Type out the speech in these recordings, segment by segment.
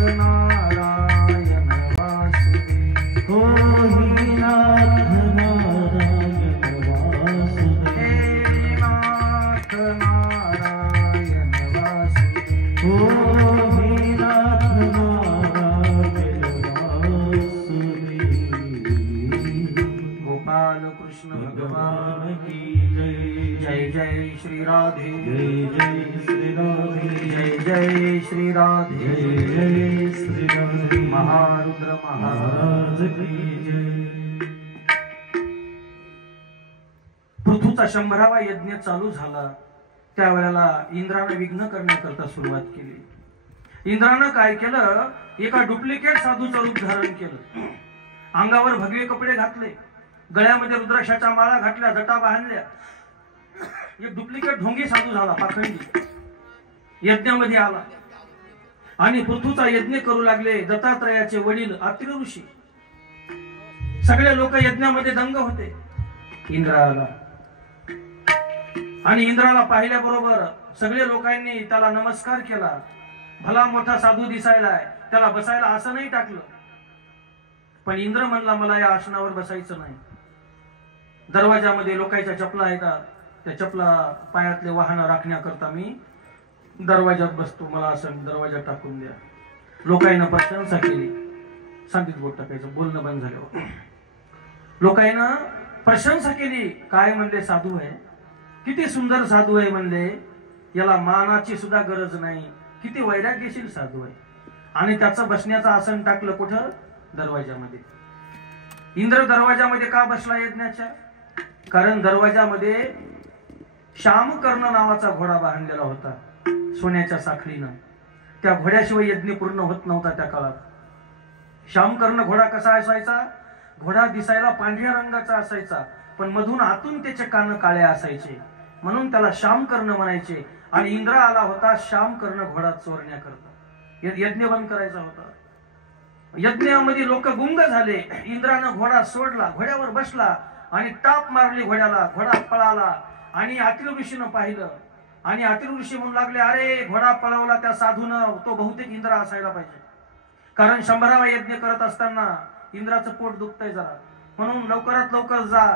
नारायण वासुदेव ओ हे नाथ नारायण वासुदेव हे नाथ नारायण वासुदेव ओ हे नाथ नारायण वासुदेव। गोपाल कृष्ण भगवान की जय। जय जय श्री राधे जय जय श्री राधे। जय जय श्री राधे जय जय श्री राधे। महारुद्र महाराज की जय। पृथूचा 100वा यज्ञ चालू झाला त्यावेळेला इंद्राने विघ्न करण्याकरता सुरुवात केली। इंद्रानं काय केलं, एका डुप्लिकेट साधूचं रूप धारण केलं, अंगावर भगवे कपडे घातले, गळ्यामध्ये रुद्राक्षाच्या माळा घातल्या, जटा बांधल्या, एक डुप्लिकेट ढोंगी साधू झाला, पाखंडी यज्ञामध्ये आला आणि पृथूचा यज्ञ करू लागले। दत्तात्रयाचे वडील अत्रि ऋषी सगळे लोक यज्ञामध्ये दंग होते। इंद्र आला आणि इंद्राला पाहिल्याबरोबर सगळे लोकांनी त्याला नमस्कार केला। भला मोठा साधू दिसायलाय, त्याला बसायला आसनही टाकलं, पण इंद्र म्हणला मला या आसनावर बसायचं नाही। दरवाजामध्ये लोकांच्या चपला आहेत, त्या चपला पायातले वाहन राखण्याकरता मी दरवाजात बसतो, मला आसन दरवाजात टाकून द्या। लोकांना प्रशंसा केली, सांगित बोट टाकायचं, बोलणं बंद झाल्यावर लोकांना प्रशंसा केली। काय म्हणले, साधू आहे, किती सुंदर साधू आहे म्हणले, याला मानाची सुद्धा गरज नाही, किती वैराग्यशील साधू आहे। आणि त्याचं बसण्याचं आसन टाकलं कुठं, दरवाजामध्ये। इंद्र दरवाजामध्ये का बसला यज्ञाच्या, कारण दरवाजामध्ये श्यामकर्ण नावाचा घोडा बांधलेला होता सोन्याच्या साखळीनं। त्या घोड्याशिवाय यज्ञ पूर्ण होत नव्हता त्या काळात। श्यामकर्ण घोडा कसा असायचा, घोडा दिसायला पांढऱ्या रंगाचा असायचा, पण मधून आतून त्याचे कान काळे असायचे, म्हणून त्याला श्यामकर्ण म्हणायचे। आणि इंद्र आला होता श्यामकर्ण घोडा चोरण्याकरता, यज्ञ बंद करायचा होता। यज्ञामध्ये लोक गुंग झाले, इंद्रानं घोडा सोडला, घोड्यावर बसला आणि टाप मारली घोड्याला, घोडा पळाला। आणि अत्रि ऋषीनं पाहिलं आणि अत्रि ऋषी म्हणू लागले, अरे घोडा पळवला त्या साधूनं, तो बहुतेक इंद्र असायला पाहिजे, कारण 100वा यज्ञ करत असताना इंद्राचं पोट दुखतंय जरा, म्हणून लवकरात लवकर जा।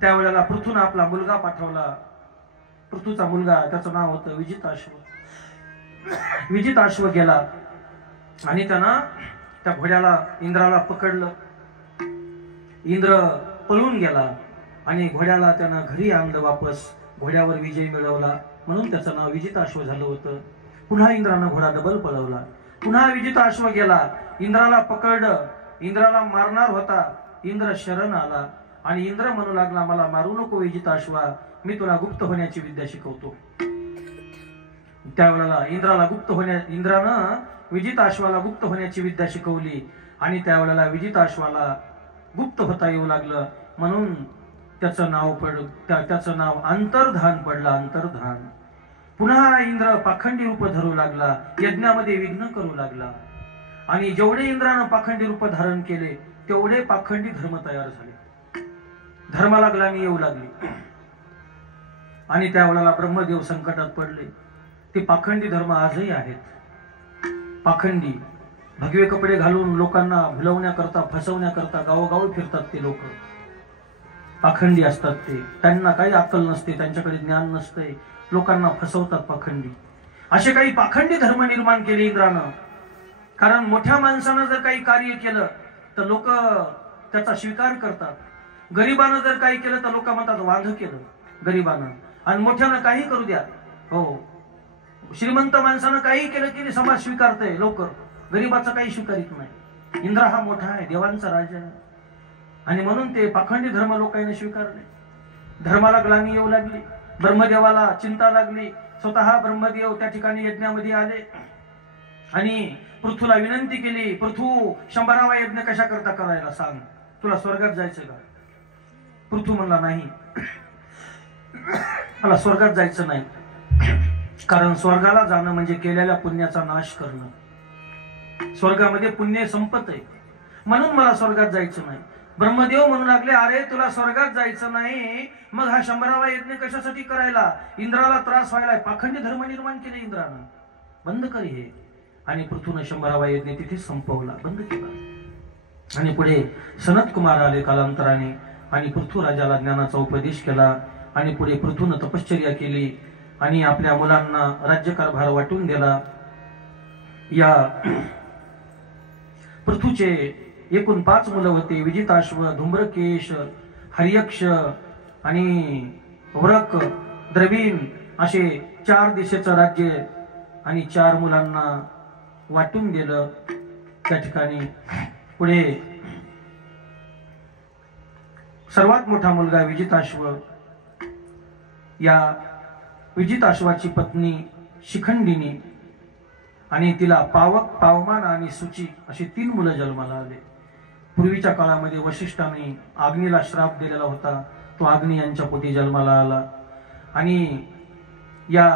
त्यावेळेला पृथून आपला मुलगा पाठवला, पृथूचा मुलगा, त्याचं नाव होतं विजिताश्व। विजिताश्व गेला आणि त्यानं त्या घोड्याला, इंद्राला पकडलं, इंद्र पळून गेला आणि घोड्याला त्यानं घरी आणलं वापस, घोड्यावर विजय मिळवला, म्हणून त्याचं नाव विजिताश्व झालं होतं। पुन्हा इंद्रानं घोडा डबल पळवला, पुन्हा विजिताश्व गेला, इंद्राला पकडलं, इंद्राला मारणार होता, इंद्र शरण आला आणि इंद्र म्हणू लागला, मला मारू नको विजिताश्वा, मी तुला गुप्त होण्याची विद्या शिकवतो। त्यावेळेला इंद्रानं विजिताश्वाला गुप्त होण्याची विद्या शिकवली आणि त्यावेळेला विजिताश्वाला गुप्त होता येऊ लागलं, म्हणून त्याचं नाव अंतर्धान पडलं, अंतर्धान। पुन्हा इंद्र पाखंडी रूप धरू लागला, यज्ञामध्ये विघ्न करू लागला आणि जेवढे इंद्रानं पाखंडी रूप धारण केले तेवढे पाखंडी धर्म तयार झाले, धर्माला ग्लानी येऊ लागली। आणि त्यावेळेला ब्रह्मदेव संकटात पडले। ते पाखंडी धर्म आजही आहेत, पाखंडी भगवे कपडे घालून लोकांना भुलवण्याकरता, फसवण्याकरता गावोगावी फिरतात ते लोक, पाखंडी असतात ते, त्यांना काही अक्कल नसते, त्यांच्याकडे ज्ञान नसते, लोकांना फसवतात पाखंडी। असे काही पाखंडी धर्म निर्माण केले इंद्रानं, कारण मोठ्या माणसानं जर काही कार्य केलं तर लोक त्याचा स्वीकार करतात, गरीबानं जर काही केलं तर लोक म्हणतात वांध केलं गरीबानं, आणि मोठ्यानं काही करू द्या, हो श्रीमंत माणसानं काही केलं की समाज स्वीकारतंय, लोक गरीबाचं काही स्वीकारित नाही। इंद्र हा मोठा आहे, देवांचा राजा आहे, आणि म्हणून ते पाखंडी धर्म लोकांनी स्वीकारले। धर्माला ग्लानी येऊ लागली, ब्रह्मदेवाला चिंता लागली, स्वतः ब्रह्मदेव त्या ठिकाणी यज्ञामध्ये आले आणि पृथूला विनंती केली, पृथू 100वा यज्ञ कशा करता करायला सांग, तुला स्वर्गात जायचं का? पृथू म्हणला नाही, मला स्वर्गात जायचं नाही, कारण स्वर्गाला जाणं म्हणजे केलेल्या पुण्याचा नाश करणं, स्वर्गामध्ये पुण्य संपत आहे, म्हणून मला स्वर्गात जायचं नाही। ब्रह्मदेव म्हणू लागले, अरे तुला स्वर्गात जायचं नाही, मग हा 100वा यज्ञ कशासाठी करायला? इंद्राला त्रास व्हायलाय, पाखंडी धर्म निर्माण केले इंद्रानं, बंद कर हे, आणि पृथून 100वा यज्ञ तिथे संपवला, बंद केला. आणि पुढे सनत कुमार आले कालांतराने आणि पृथ्वीराजाला ज्ञानाचा उपदेश केला. आणि पुढे पृथून तपश्चर्या केली आणि आपल्या मुलांना राज्यकारभार वाटून दिला. या पृथूचे एकूण 5 मुलं होते. विजिताश्व, धूम्रकेश, हरियक्ष आणि व्रक, द्रवीण असे 4 दिशेचं राज्य आणि 4 मुलांना वाटून दिलं. त्या ठिकाणी पुढे सर्वात मोठा मुलगा विजिताश्व. या विजिताश्वाची पत्नी शिखंडिनी आणि तिला पावक, पावमान आणि सुची अशी 3 मुलं जन्माला आले. पूर्वीच्या काळामध्ये वशिष्ठाने अग्नीला श्राप दिलेला होता, तो अग्नी यांच्या पोटी जन्माला आला. आणि या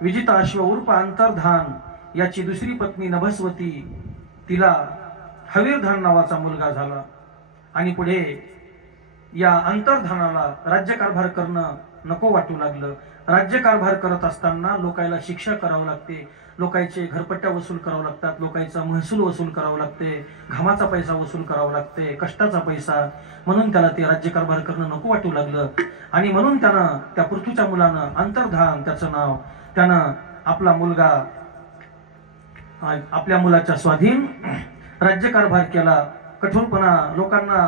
विजिताश्व उर्फ अंतर्धान याची दुसरी पत्नी नभस्वती, तिला हवीरधान नावाचा मुलगा झाला. आणि पुढे या अंतर्धानाला राज्यकारभार करणं नको वाटू लागलं. राज्यकारभार करत असताना लोकायला शिक्षा करावं लागते, लोकांचे घरपट्ट्या वसूल करावं लागतात, लोकांचा महसूल वसूल करावं लागते, घामाचा पैसा वसूल करावा लागते, कष्टाचा पैसा. म्हणून त्याला ते राज्यकारभार करणं नको वाटू लागलं. आणि म्हणून त्यानं त्या पृथ्वीच्या मुलानं अंतर्धान त्याचं नाव, त्यानं आपला मुलगा आपल्या मुलाच्या स्वाधीन राज्यकारभार केला. कठोरपणा, लोकांना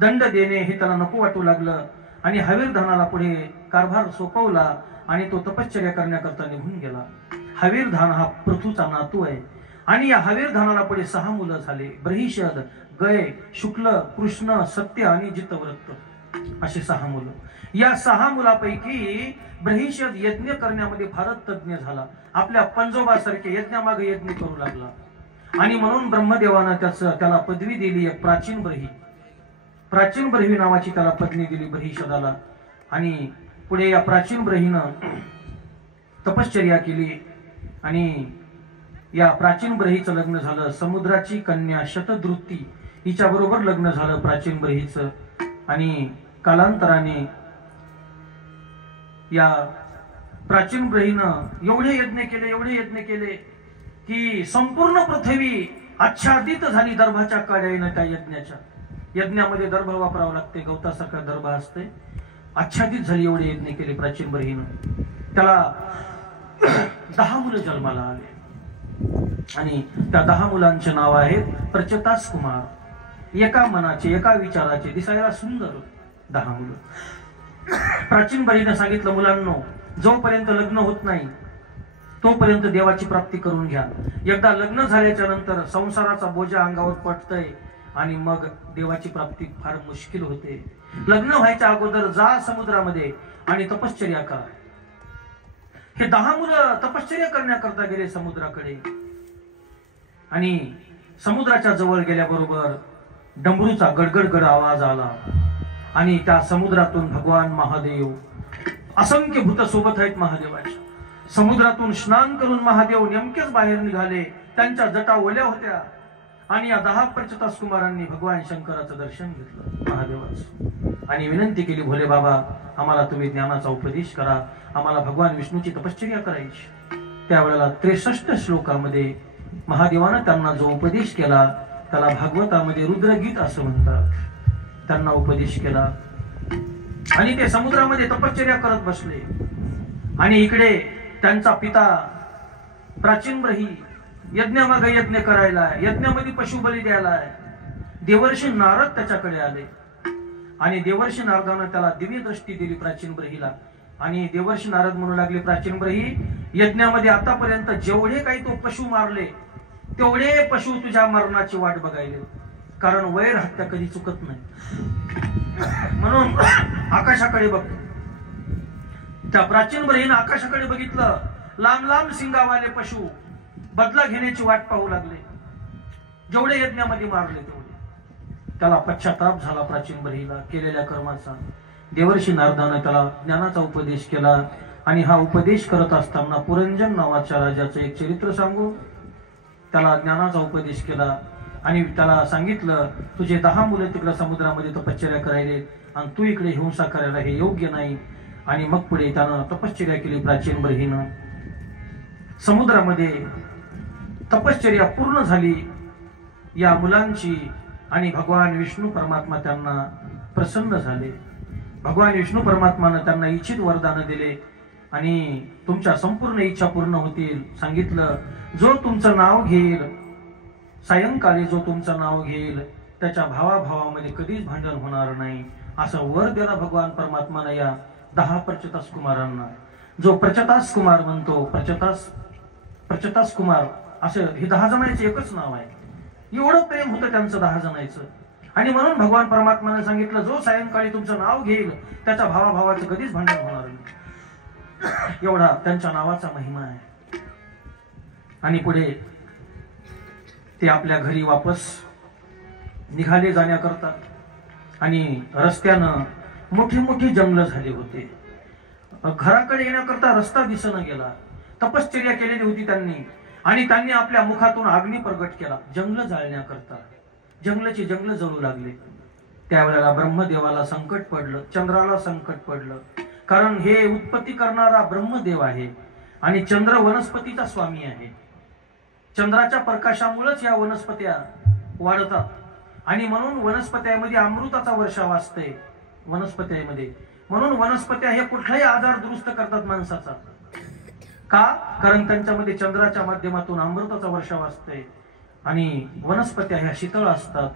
दंड देणे हे त्याला नको वाटू लागलं. आणि हवीरधानाला पुढे कारभार सोपवला आणि तो तपश्चर्या करण्याकरता निघून गेला. हवीरधान हा पृथूचा नातू आहे. आणि या हवीरधानाला पुढे 6 मुलं झाले. ब्रहिषद, गय, शुक्ल, कृष्ण, सत्य आणि जितवृत्त अशी 6 मुलं. या 6 मुलापैकी ब्रहिषद यज्ञ करण्यामध्ये फारच तज्ञ झाला. आपल्या पंजोबासारखे यज्ञामागे यज्ञ करू लागला. आणि म्हणून ब्रह्मदेवानं त्याला पदवी दिली, एक प्राचीन ब्रही. प्राचीन ब्रही नावाची त्याला पत्नी दिली ब्रहिषदाला. आणि पुढे या प्राचीन ब्रहीनं तपश्चर्या केली आणि या प्राचीन ब्रहीचं लग्न झालं. समुद्राची कन्या शतद्रुती हिच्या बरोबर लग्न झालं प्राचीन ब्रहीचं. आणि कालांतराने या प्राचीन ब्रहीनं एवढे यज्ञ केले की संपूर्ण पृथ्वी आच्छादित झाली दर्भाच्या काड्याने. त्या यज्ञामध्ये दर्भ वापरावं लागते, गवतासारखा दर्भ असते. आच्छादित झाली एवढे यज्ञ केले प्राचीन ब्रहीनं. त्याला 10 मुलं जन्माला आले. आणि त्या 10 मुलांचे नाव आहेत प्रचतास कुमार. एका मनाचे, एका विचाराचे, दिसायला सुंदर 10 मुलं. प्राचीन ब्रहीनं सांगितलं, मुलांनो, जोपर्यंत लग्न होत नाही तोपर्यंत देवाची प्राप्ती करून घ्या. एकदा लग्न झाल्याच्या नंतर संसाराचा बोजा अंगावर पडतय आणि मग देवाची प्राप्ती फार मुश्किल होते. लग्न व्हायच्या अगोदर जा समुद्रामध्ये आणि तपश्चर्या करा. हे 10 मुलं तपश्चर्या करण्याकरता गेले समुद्राकडे. आणि समुद्राच्या जवळ गेल्याबरोबर डमरूचा गडगडगड आवाज आला. आणि त्या समुद्रातून भगवान महादेव, असंख्य भूत सोबत आहेत महादेवाच्या. समुद्रातून स्नान करून महादेव नेमकेच बाहेर निघाले. त्यांच्या जटा ओल्या होत्या. आणि या 10 प्रचतास कुमारांनी भगवान शंकराचं दर्शन घेतलं महादेवाचं. आणि विनंती केली, भोले बाबा, आम्हाला तुम्ही ज्ञानाचा उपदेश करा, आम्हाला भगवान विष्णूची तपश्चर्या करायची. त्यावेळेला 63 श्लोकामध्ये महादेवानं त्यांना जो उपदेश केला त्याला भागवतामध्ये रुद्रगीत असं म्हणतात. त्यांना उपदेश केला आणि ते समुद्रामध्ये तपश्चर्या करत बसले. आणि इकडे त्यांचा पिता प्राचीन ब्रही यज्ञामागे यज्ञ करायला, यज्ञामध्ये पशुबली द्यायला देवर्षी नारद त्याच्याकडे आले. आणि देवर्षी नारदानं त्याला दिव्य दृष्टी दिली प्राचीन ब्रहीला. आणि देवर्षी नारद म्हणू लागले, प्राचीन ब्रही, यज्ञामध्ये आतापर्यंत जेवढे काही तो पशु मारले तेवढे पशु तुझ्या मरणाची वाट बघायले, कारण वैर हत्या कधी चुकत नाही. म्हणून आकाशाकडे बघ. त्या प्राचीन ब्रहीनं आकाशाकडे बघितलं. लांब लांब सिंगावाले पशु बदला घेण्याची वाट पाहू लागले. जेवढे यज्ञामध्ये मारले तेवढे. त्याला पश्चाताप झाला प्राचीन ब्रहीला केलेल्या कर्माचा. देवर्षी नारदानं त्याला ज्ञानाचा उपदेश केला. आणि हा उपदेश करत असताना पुरंजन नावाच्या राजाचं एक चरित्र सांगू त्याला ज्ञानाचा उपदेश केला. आणि त्याला सांगितलं, तुझे 10 मुलं तिकडे समुद्रामध्ये तपश्चर्या करायले आणि तू इकडे हिंसा करायला हे योग्य नाही. आणि मग पुढे त्यानं तपश्चर्या केली प्राचीन ब्रहीनं. समुद्रामध्ये तपश्चर्या पूर्ण झाली या मुलांची आणि भगवान विष्णू परमात्मा त्यांना प्रसन्न झाले. भगवान विष्णू परमात्मानं त्यांना इच्छित वरदान दिले आणि तुमच्या संपूर्ण इच्छा पूर्ण होतील. सांगितलं, जो तुमचं नाव घेईल, सायंकाळी जो तुमचं नाव घेईल त्याच्या भावाभावामध्ये कधीच भांडण होणार नाही, असं वर दिला भगवान परमात्मानं या 10 प्रचतास कुमारांना. जो प्रचतास कुमार म्हणतो, प्रचतास कुमार असं हे 10 जणांचं एकच नाव आहे. एवढं प्रेम होतं त्यांचं 10 जणांचं. आणि म्हणून भगवान परमात्माने सांगितलं, जो सायंकाळी तुमचं नाव घेईल त्याच्या भावाभावाचं कधीच भांडण होणार नाही. एवढा त्यांच्या नावाचा महिमा आहे. आणि पुढे ते आपल्या घरी वापस निघाले जाण्याकरता. आणि रस्त्यानं मोठी मोठी जंगल झाले होते. घराकडे येण्याकरता रस्ता दिसना गेला. तपश्चर्या केलेली होती त्यांनी आणि त्यांनी आपल्या मुखातून अग्नी प्रगट केला जंगल जाळण्याकरता. जंगलाचे जंगल जळू लागले. त्यावेळेला ब्रह्मदेवाला संकट पडलं, चंद्राला संकट पडलं. कारण हे उत्पत्ती करणारा ब्रह्मदेव आहे आणि चंद्र वनस्पतीचा स्वामी आहे. चंद्राच्या प्रकाशामुळेच या वनस्पत्या वाढतात आणि म्हणून वनस्पत्यामध्ये अमृताचा वर्षाव असते वनस्पत्यामध्ये. म्हणून वनस्पत्या हे कुठलाही आजार दुरुस्त करतात माणसाचा. का? कारण त्यांच्यामध्ये चंद्राच्या माध्यमातून अमृताचा वर्षाव असते आणि वनस्पत्या ह्या शीतळ असतात.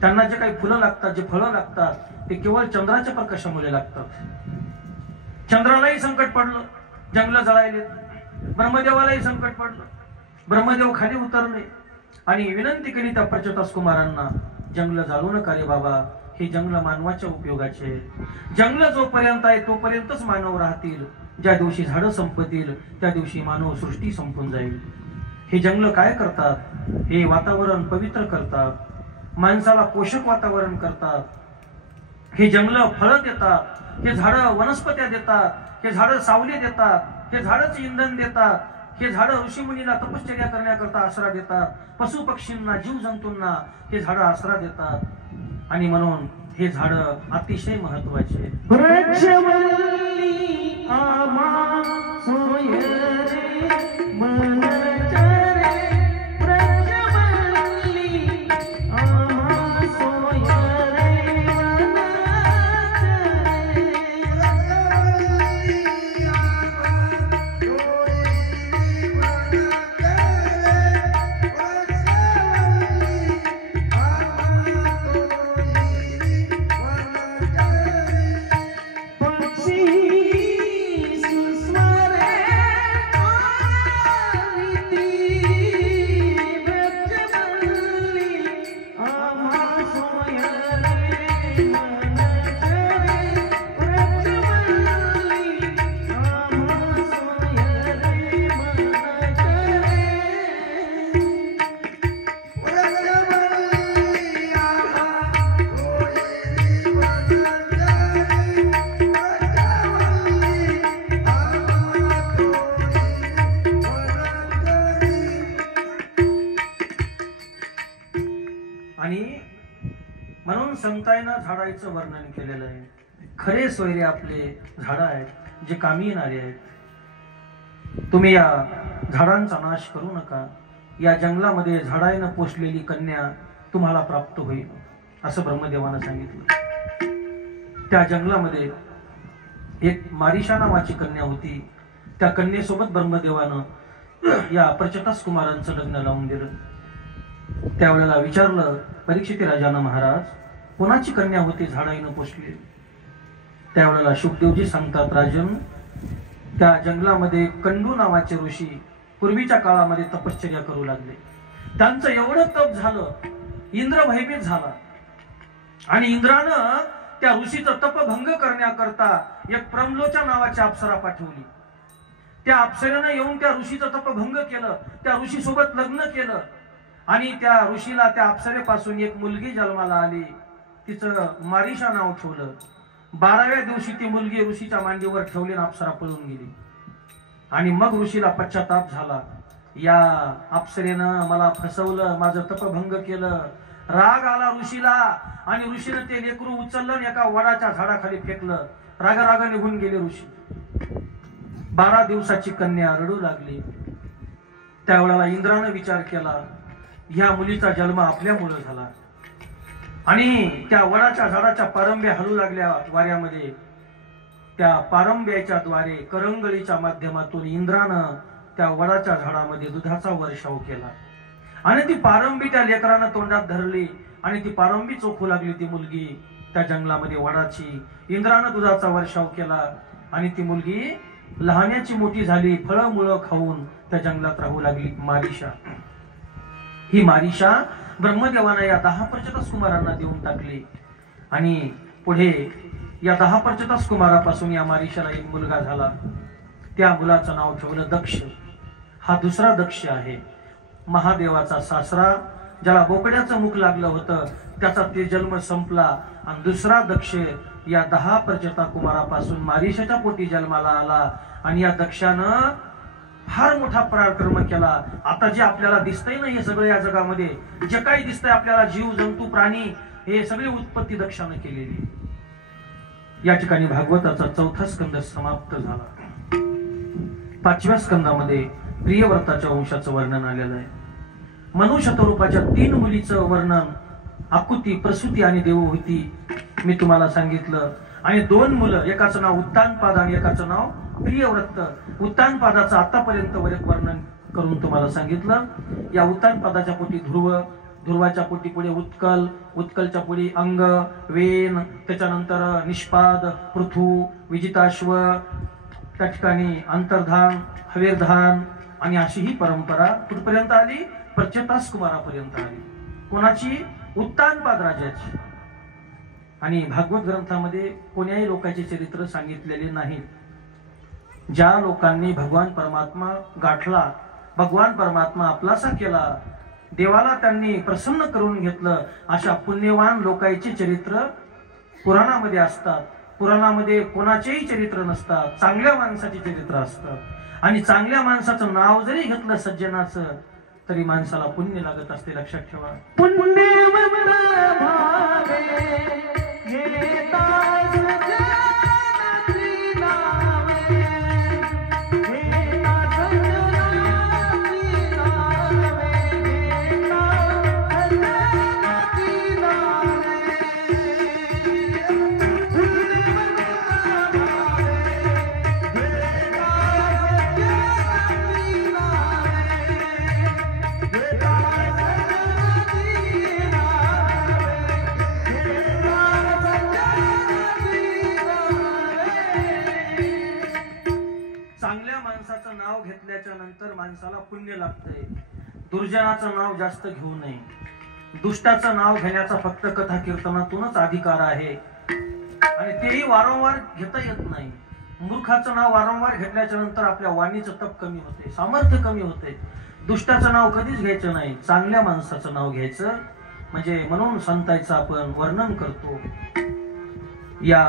त्यांना जे काही फुलं लागतात, जे फळं लागतात ते केवळ चंद्राच्या प्रकाशामुळे लागतात. चंद्रालाही संकट पडलं, जंगल जळायले. ब्रह्मदेवालाही संकट पडलं. ब्रह्मदेव खाली उतरले आणि विनंती केली त्या प्रचतास कुमारांना, जंगल जाळू नका रे बाबा, हे जंगल मानवाच्या उपयोगाचे. जंगल जोपर्यंत आहे तोपर्यंतच मानव राहतील. ज्या दिवशी झाडं संपतील त्या दिवशी मानव सृष्टी संपून जाईल. हे जंगल काय करतात? हे वातावरण पवित्र करतात, माणसाला पोषक वातावरण करतात. हे जंगल फळं देतात, हे झाडं वनस्पत्या देतात, हे झाडं सावली देतात, हे झाडच इंधन देतात, हे झाडं ऋषीमुनीला तपश्चर्या करण्याकरता आसरा देतात, पशु पक्षींना जीव जंतूंना हे झाडं आसरा देतात. आणि म्हणून हे झाडं अतिशय महत्वाचे. म्हणून संतांना झाडाचं वर्णन केलेलं आहे. खरे सोयरे आपले झाड आहेत जे कामी येणारे आहेत. तुम्ही या झाडांचा नाश करू नका. या जंगलामध्ये झाडानं पोषलेली कन्या तुम्हाला प्राप्त होईल असं ब्रह्मदेवानं सांगितलं. त्या जंगलामध्ये एक मारिशा नावाची कन्या होती. त्या कन्येसोबत ब्रह्मदेवानं या प्रचतास कुमारांचं लग्न लावून दिलं. त्यावेळेला विचारलं परीक्षित राजानं, महाराज कोणाची कन्या होती झाडाईनं पोषली? त्यावेळेला शुकदेवजी सांगतात, राजन त्या जंगलामध्ये कंडू नावाचे ऋषी पूर्वीच्या काळामध्ये तपश्चर्या करू लागले. त्यांचं एवढं तप झालं, इंद्र भयभीत झाला आणि इंद्रानं त्या ऋषीचं तपभंग करण्याकरता एक प्रमलोचा नावाची अप्सरा पाठवली. त्या अप्सरेनं येऊन त्या ऋषीचं तपभंग केलं, त्या ऋषी सोबत लग्न केलं आणि त्या ऋषीला त्या अप्सरेपासून एक मुलगी जन्माला आली. तिचं मारिशा नाव ठेवलं. 12व्या दिवशी ती मुलगी ऋषीच्या मांडीवर ठेवली आणि अप्सरा पळून गेली. आणि मग ऋषीला पश्चाताप झाला, या अप्सरेनं मला फसवलं, माझं तपभंग केलं. राग आला ऋषीला आणि ऋषीनं ते लेकरू उचललं आणि एका वडाच्या झाडाखाली फेकलं. रागा निघून गेले ऋषी. 12 दिवसाची कन्या रडू लागली. त्यावेळेला इंद्रानं विचार केला, ह्या मुलीचा जन्म आपल्यामुळं झाला. आणि त्या वडाच्या झाडाच्या पारंब्या हलू लागल्या वाऱ्यामध्ये. त्या पारंब्याच्या द्वारे करंगळीच्या माध्यमातून इंद्रानं त्या वडाच्या झाडामध्ये दुधाचा वर्षाव केला. आणि ती पारंबी त्या लेकरानं तोंडात धरली आणि ती पारंबी चोखू लागली. ती मुलगी त्या जंगलामध्ये वडाची इंद्रानं दुधाचा वर्षाव केला आणि ती मुलगी लहानाची मोठी झाली. फळं मुळं खाऊन त्या जंगलात राहू लागली. मारिशा, ही मारिशा ब्रह्मदेवानं या 10 प्रचतस कुमारांना देऊन टाकली. आणि पुढे या 10 प्रचतस कुमारापासून या मारिशाला एक मुलगा झाला. त्या मुलाचं नाव ठेवलं दक्ष. हा दुसरा दक्ष आहे, महादेवाचा सासरा, ज्याला बोकड्याचं मुख लागलं होतं, त्याचा ते जन्म संपला. आणि दुसरा दक्ष या 10 प्रचता कुमारापासून मारिशाच्या पोटी जन्माला आला. आणि या दक्षानं फार मोठा पराक्रम केला. आता जे आपल्याला दिसतंय ना, हे सगळं या जगामध्ये जे काही दिसतंय आपल्याला, जीव जंतू प्राणी, हे सगळी उत्पत्ती दक्षानं केलेली. या ठिकाणी भागवताचा 4था स्कंद समाप्त झाला. 5व्या स्कंदामध्ये प्रियव्रताच्या वंशाचं वर्णन आलेलं आहे. मनुष्यत्वरूपाच्या 3 मुलीचं वर्णन, आकुती, प्रसूती आणि देवहूती मी तुम्हाला सांगितलं. आणि 2 मुलं, एकाचं नाव उत्तानपाद आणि एकाचं नाव प्रियव्रत. उत्तानपादाचं आतापर्यंत वर्णन करून तुम्हाला सांगितलं. या उत्तानपादाच्या पोटी ध्रुव, ध्रुवाच्या पोटी पुढे उत्कल, उत्कलच्या पुढे अंग, वेन, त्याच्यानंतर निष्पाद, पृथू, विजिताश्व, त्या ठिकाणी अंतर्धान, हवीरधान. आणि अशी ही परंपरा कुठपर्यंत आली? प्रचतास कुमारापर्यंत आली. कोणाची? उत्तानपाद राजाची. आणि भागवत ग्रंथामध्ये कोण्याही लोकांचे चरित्र सांगितलेले नाहीत. ज्या लोकांनी भगवान परमात्मा गाठला, भगवान परमात्मा आपलासा केला, देवाला त्यांनी प्रसन्न करून घेतलं, अशा पुण्यवान लोकांचे चरित्र पुराणामध्ये असतात. पुराणामध्ये कोणाचेही चरित्र नसतात, चांगल्या माणसाचे चरित्र असतात. आणि चांगल्या माणसाचं नाव जरी घेतलं सज्जनाचं, तरी माणसाला पुण्य लागत असते. लक्षात ठेवा. नाव घेतल्याच्या नंतर माणसाला पुण्य लागतंय. दुर्जनाचं नाव जास्त घेऊ नये. दुष्टाचं नाव घेण्याचा फक्त कथा कीर्तनातूनच अधिकार आहे. आणि तेही वारंवार घेता येत नाही. मूर्खाचं नाव वारंवार घेतल्याच्या नंतर आपल्या वाणीचं तप कमी होते, सामर्थ्य कमी होते. दुष्टाचं नाव कधीच घ्यायचं नाही, चांगल्या माणसाचं नाव घ्यायचं. म्हणजे म्हणून संतांचं आपण वर्णन करतो. या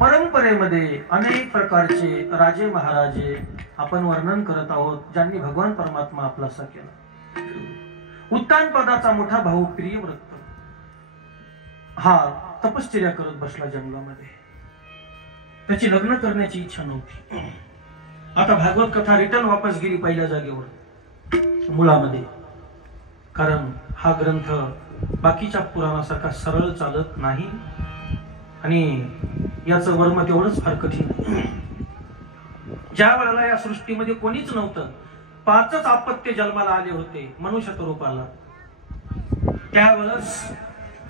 परंपरेमध्ये अनेक प्रकारचे राजे महाराजे आपण वर्णन करत आहोत, ज्यांनी भगवान परमात्मा आपलासा केला. उत्तानपादाचा मोठा भाऊ प्रियव्रत हा तपश्चर्या करत बसला जंगलामध्ये. त्याची लग्न करण्याची इच्छा नव्हती. आता भागवत कथा रिटर्न वापस गेली पहिल्या जागेवर, मुळामध्ये. कारण हा ग्रंथ बाकीच्या पुराणासारखा सरळ चालत नाही आणि याचं वर्म तेवढंच फार कठीण आहे. ज्या वेळेला या सृष्टीमध्ये कोणीच नव्हतं, 5च अपत्य जन्माला आले होते मनुष्य रूपाला, त्यावेळेस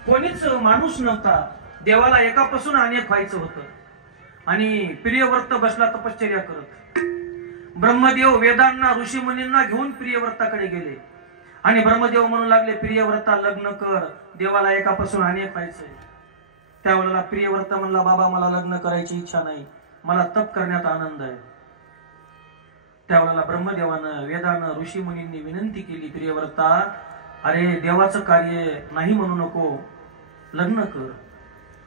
कोणीच माणूस नव्हता. देवाला एकापासून अनेक व्हायचं होतं. आणि प्रियव्रत बसला तपश्चर्या करत. ब्रह्मदेव वेदांना, ऋषीमुनींना घेऊन प्रियव्रताकडे गेले आणि ब्रह्मदेव म्हणू लागले, प्रियव्रता लग्न कर, देवाला एकापासून अनेक व्हायचंय. त्यावेळेला प्रियव्रत म्हणला, बाबा मला लग्न करायची इच्छा नाही, मला तप करण्यात आनंद आहे. त्यावेळेला ब्रह्मदेवानं, वेदानं, ऋषीमुनींनी विनंती केली, प्रियव्रता अरे देवाचं कार्य नाही म्हणू नको, लग्न कर.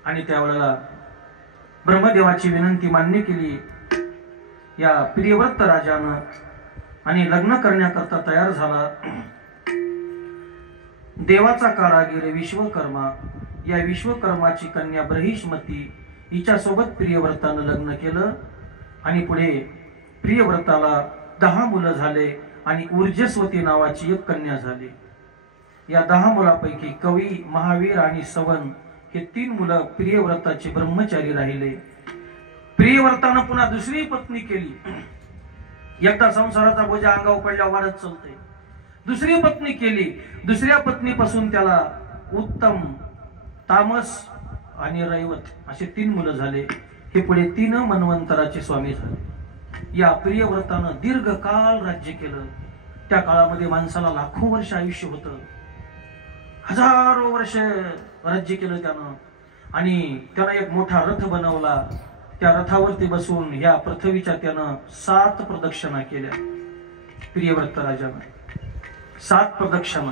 आणि त्यावेळेला ब्रह्मदेवाची विनंती मान्य केली या प्रियव्रत राजानं आणि लग्न करण्याकरता तयार झाला. देवाचा कारागीर विश्वकर्मा, या विश्वकर्माची कन्या ब्रहिष्मती हिच्यासोबत प्रियव्रतानं लग्न केलं. आणि पुढे प्रियव्रताला 10 मुलं झाले आणि ऊर्जस्वती नावाची एक कन्या झाली. या 10 मुलापैकी कवी, महावीर आणि सवन हे 3 मुलं प्रियव्रताचे ब्रह्मचारी राहिले. प्रियव्रतानं पुन्हा दुसरी पत्नी केली. एकदा संसाराचा बोजा अंगावर पडल्यावर वाढत चालते. दुसरी पत्नी केली. दुसऱ्या पत्नीपासून त्याला उत्तम, तामस आणि रैवत असे 3 मुलं झाले. हे पुढे 3 मन्वंतराचे स्वामी झाले. या प्रियव्रतानं दीर्घकाळ राज्य केलं. त्या काळामध्ये माणसाला लाखो वर्ष आयुष्य होतं. हजारो वर्ष राज्य केलं त्यानं. आणि त्यानं एक मोठा रथ बनवला. त्या रथावरती बसून या पृथ्वीच्या त्यानं 7 प्रदक्षिणा केल्या. प्रियव्रत राजानं 7 प्रदक्षिणा.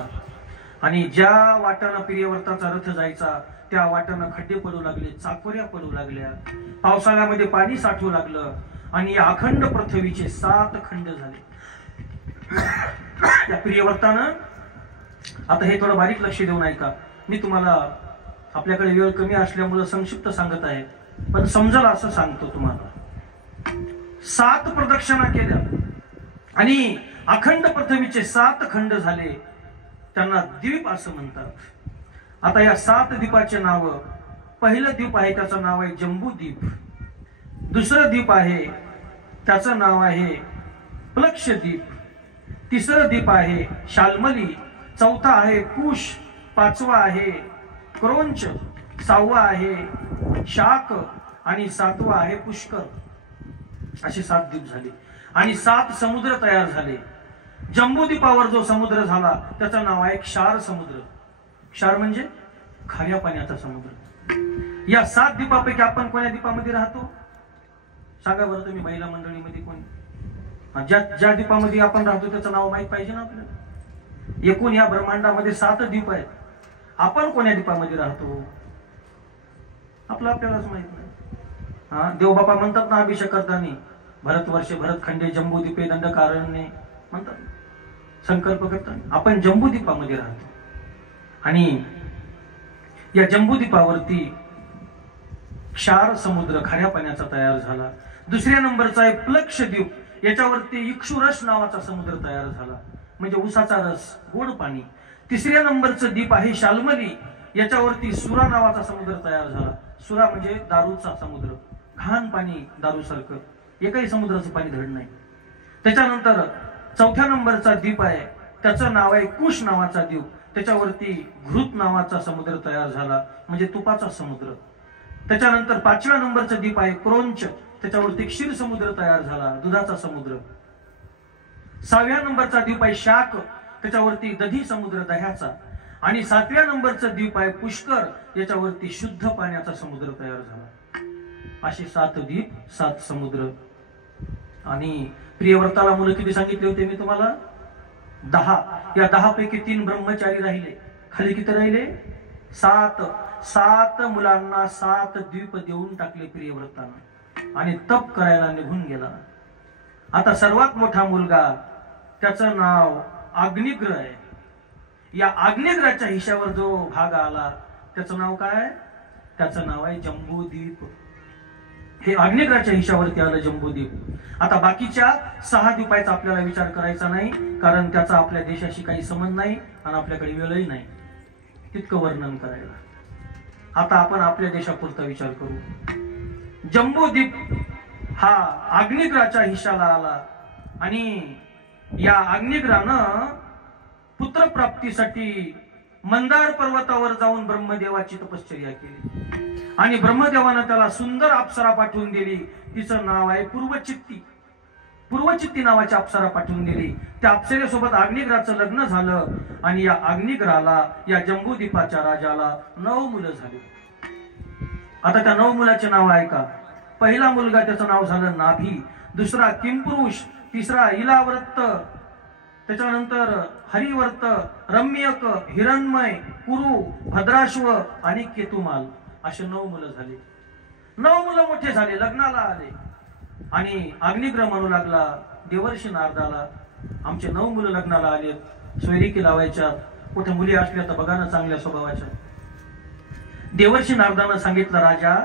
आणि ज्या वाटानं प्रियव्रताचा रथ जायचा त्या वाटानं खड्डे पडू लागले, चाकोऱ्या पडू लागल्या, पावसाळ्यामध्ये पाणी साठू लागलं आणि या अखंड पृथ्वीचे 7 खंड झाले. त्या प्रियव्रतानं, आता हे थोडं बारीक लक्ष देऊन ऐका, मी तुम्हाला आपल्याकडे वेळ कमी असल्यामुळे संक्षिप्त सांगत आहे, पण समजल असं सांगतो तुम्हाला. 7 प्रदक्षिणा केल्या आणि अखंड पृथ्वीचे 7 खंड झाले. त्यांना द्वीप असं म्हणतात. आता या 7 द्वीपाचे नाव, पहिलं द्वीप आहे त्याचं नाव आहे जम्बूद्वीप. दुसरं द्वीप आहे त्याचं नाव आहे प्लक्षद्वीप. तिसरं द्वीप आहे शाल्मली. चौथा आहे कुश. 5वा आहे क्रोंच. 6वा आहे शाक आणि 7वा आहे पुष्कर. असे 7 द्वीप झाले आणि 7 समुद्र तयार झाले. जम्बूद्वीपावर जो समुद्र झाला त्याचं नाव आहे क्षार समुद्र. क्षार म्हणजे खाऱ्या पाण्याचा समुद्र. या 7 द्वीपापैकी आपण कोण्या द्वीपामध्ये राहतो सांगा बरं तुम्ही, महिला मंडळीमध्ये कोणी? ज्या द्वीपामध्ये आपण राहतो त्याचं नाव माहित पाहिजे ना आपल्याला. एकूण या ब्रह्मांडामध्ये 7 द्वीप आहेत. आपण कोण्या द्वीपामध्ये राहतो आपल्यालाच माहित नाही. देवबापा म्हणतात ना अभिषेक करताना, भरतवर्षे भरतखंडे जम्बूद्वीपे दंडकारण्ये म्हणतात. संकल्प करताना आपण जम्बूद्वीपामध्ये राहतो. आणि या जम्बूद्वीपावरती क्षार समुद्र खाऱ्या पाण्याचा तयार झाला. दुसऱ्या नंबरचा आहे प्लक्षद्वीप. याच्यावरती इक्षुरस नावाचा समुद्र तयार झाला, म्हणजे उसाचा रस, गोड पाणी. तिसऱ्या नंबरचं द्वीप आहे शाल्मली. याच्यावरती सुरा नावाचा समुद्र तयार झाला. सुरा म्हणजे दारूचा समुद्र, घाण पाणी दारूसारखं, एकही समुद्राचं पाणी धड नाही. त्याच्यानंतर चौथ्या नंबरचा द्वीप आहे त्याचं नाव आहे कुश नावाचा द्वीप. त्याच्यावरती घृत नावाचा समुद्र तयार झाला, म्हणजे तुपाचा समुद्र. त्याच्यानंतर 5व्या नंबरचा द्वीप आहे क्रोंच. त्याच्यावरती क्षीर समुद्र तयार झाला, दुधाचा समुद्र. 6व्या नंबरचा द्वीप आहे शाक. त्याच्यावरती दधी समुद्र, दह्याचा. आणि 7व्या नंबरचा द्वीप आहे पुष्कर. याच्यावरती शुद्ध पाण्याचा समुद्र तयार झाला. असे 7 द्वीप, 7 समुद्र. आणि प्रियव्रताला मुलं किती सांगितले होते मी तुम्हाला? 10. या 10 पैकी 3 ब्रह्मचारी राहिले. खाली किती राहिले? 7. 7 मुलांना 7 द्वीप देऊन टाकले प्रियव्रतानं आणि तप करायला निघून गेला. आता सर्वात मोठा मुलगा, त्याचं नाव अग्निग्रह आहे. या अग्निग्रहाच्या हिश्यावर जो भाग आला त्याचं नाव काय? त्याचं नाव आहे जम्बूद्वीप. हे अग्निग्रहाच्या हिश्यावरती आलं जम्बूद्वीप. आता बाकीच्या 6 द्वीपाचा आपल्याला विचार करायचा नाही, कारण त्याचा आपल्या देशाशी काही संबंध नाही आणि आपल्याकडे वेळही नाही तितकं वर्णन करायला. आता आपण आपल्या देशापुरता विचार करू. जम्बूद्वीप हा अग्निग्रहाच्या हिश्याला आला आणि या अग्निग्रहानं पुत्रप्राप्तीसाठी मंदार पर्वतावर जाऊन ब्रह्मदेवाची तपश्चर्या केली आणि ब्रह्मदेवानं त्याला सुंदर अप्सरा पाठवून दिली. तिचं नाव आहे पूर्वचित्ती. पूर्वचित्ती नावाची अप्सरा पाठवून दिली. त्या अप्सरेसोबत अग्निग्रहाचं लग्न झालं आणि या अग्निग्रहाला, या जम्बूद्वीपाच्या राजाला 9 मुलं झाली. आता त्या 9 मुलाचे नाव आहे का? पहिला मुलगा त्याचं नाव झालं नाभी. दुसरा किंपुरुष. तिसरा इलावर्त. त्याच्यानंतर हरिवर्त, रम्यक, हिरणमय, कुरु, भद्राश्व आणि केतुमाल. असे 9 मुलं झाले. 9 मुलं मोठे झाले, लग्नाला आले आणि अग्निग्रह म्हणू लागला देवर्षी नारदाला, आमचे 9 मुलं लग्नाला आले, सोयरिकी लावायच्या, कुठे मुली असल्या तर बघा ना चांगल्या स्वभावाच्या. देवर्षी नारदानं सांगितलं, राजा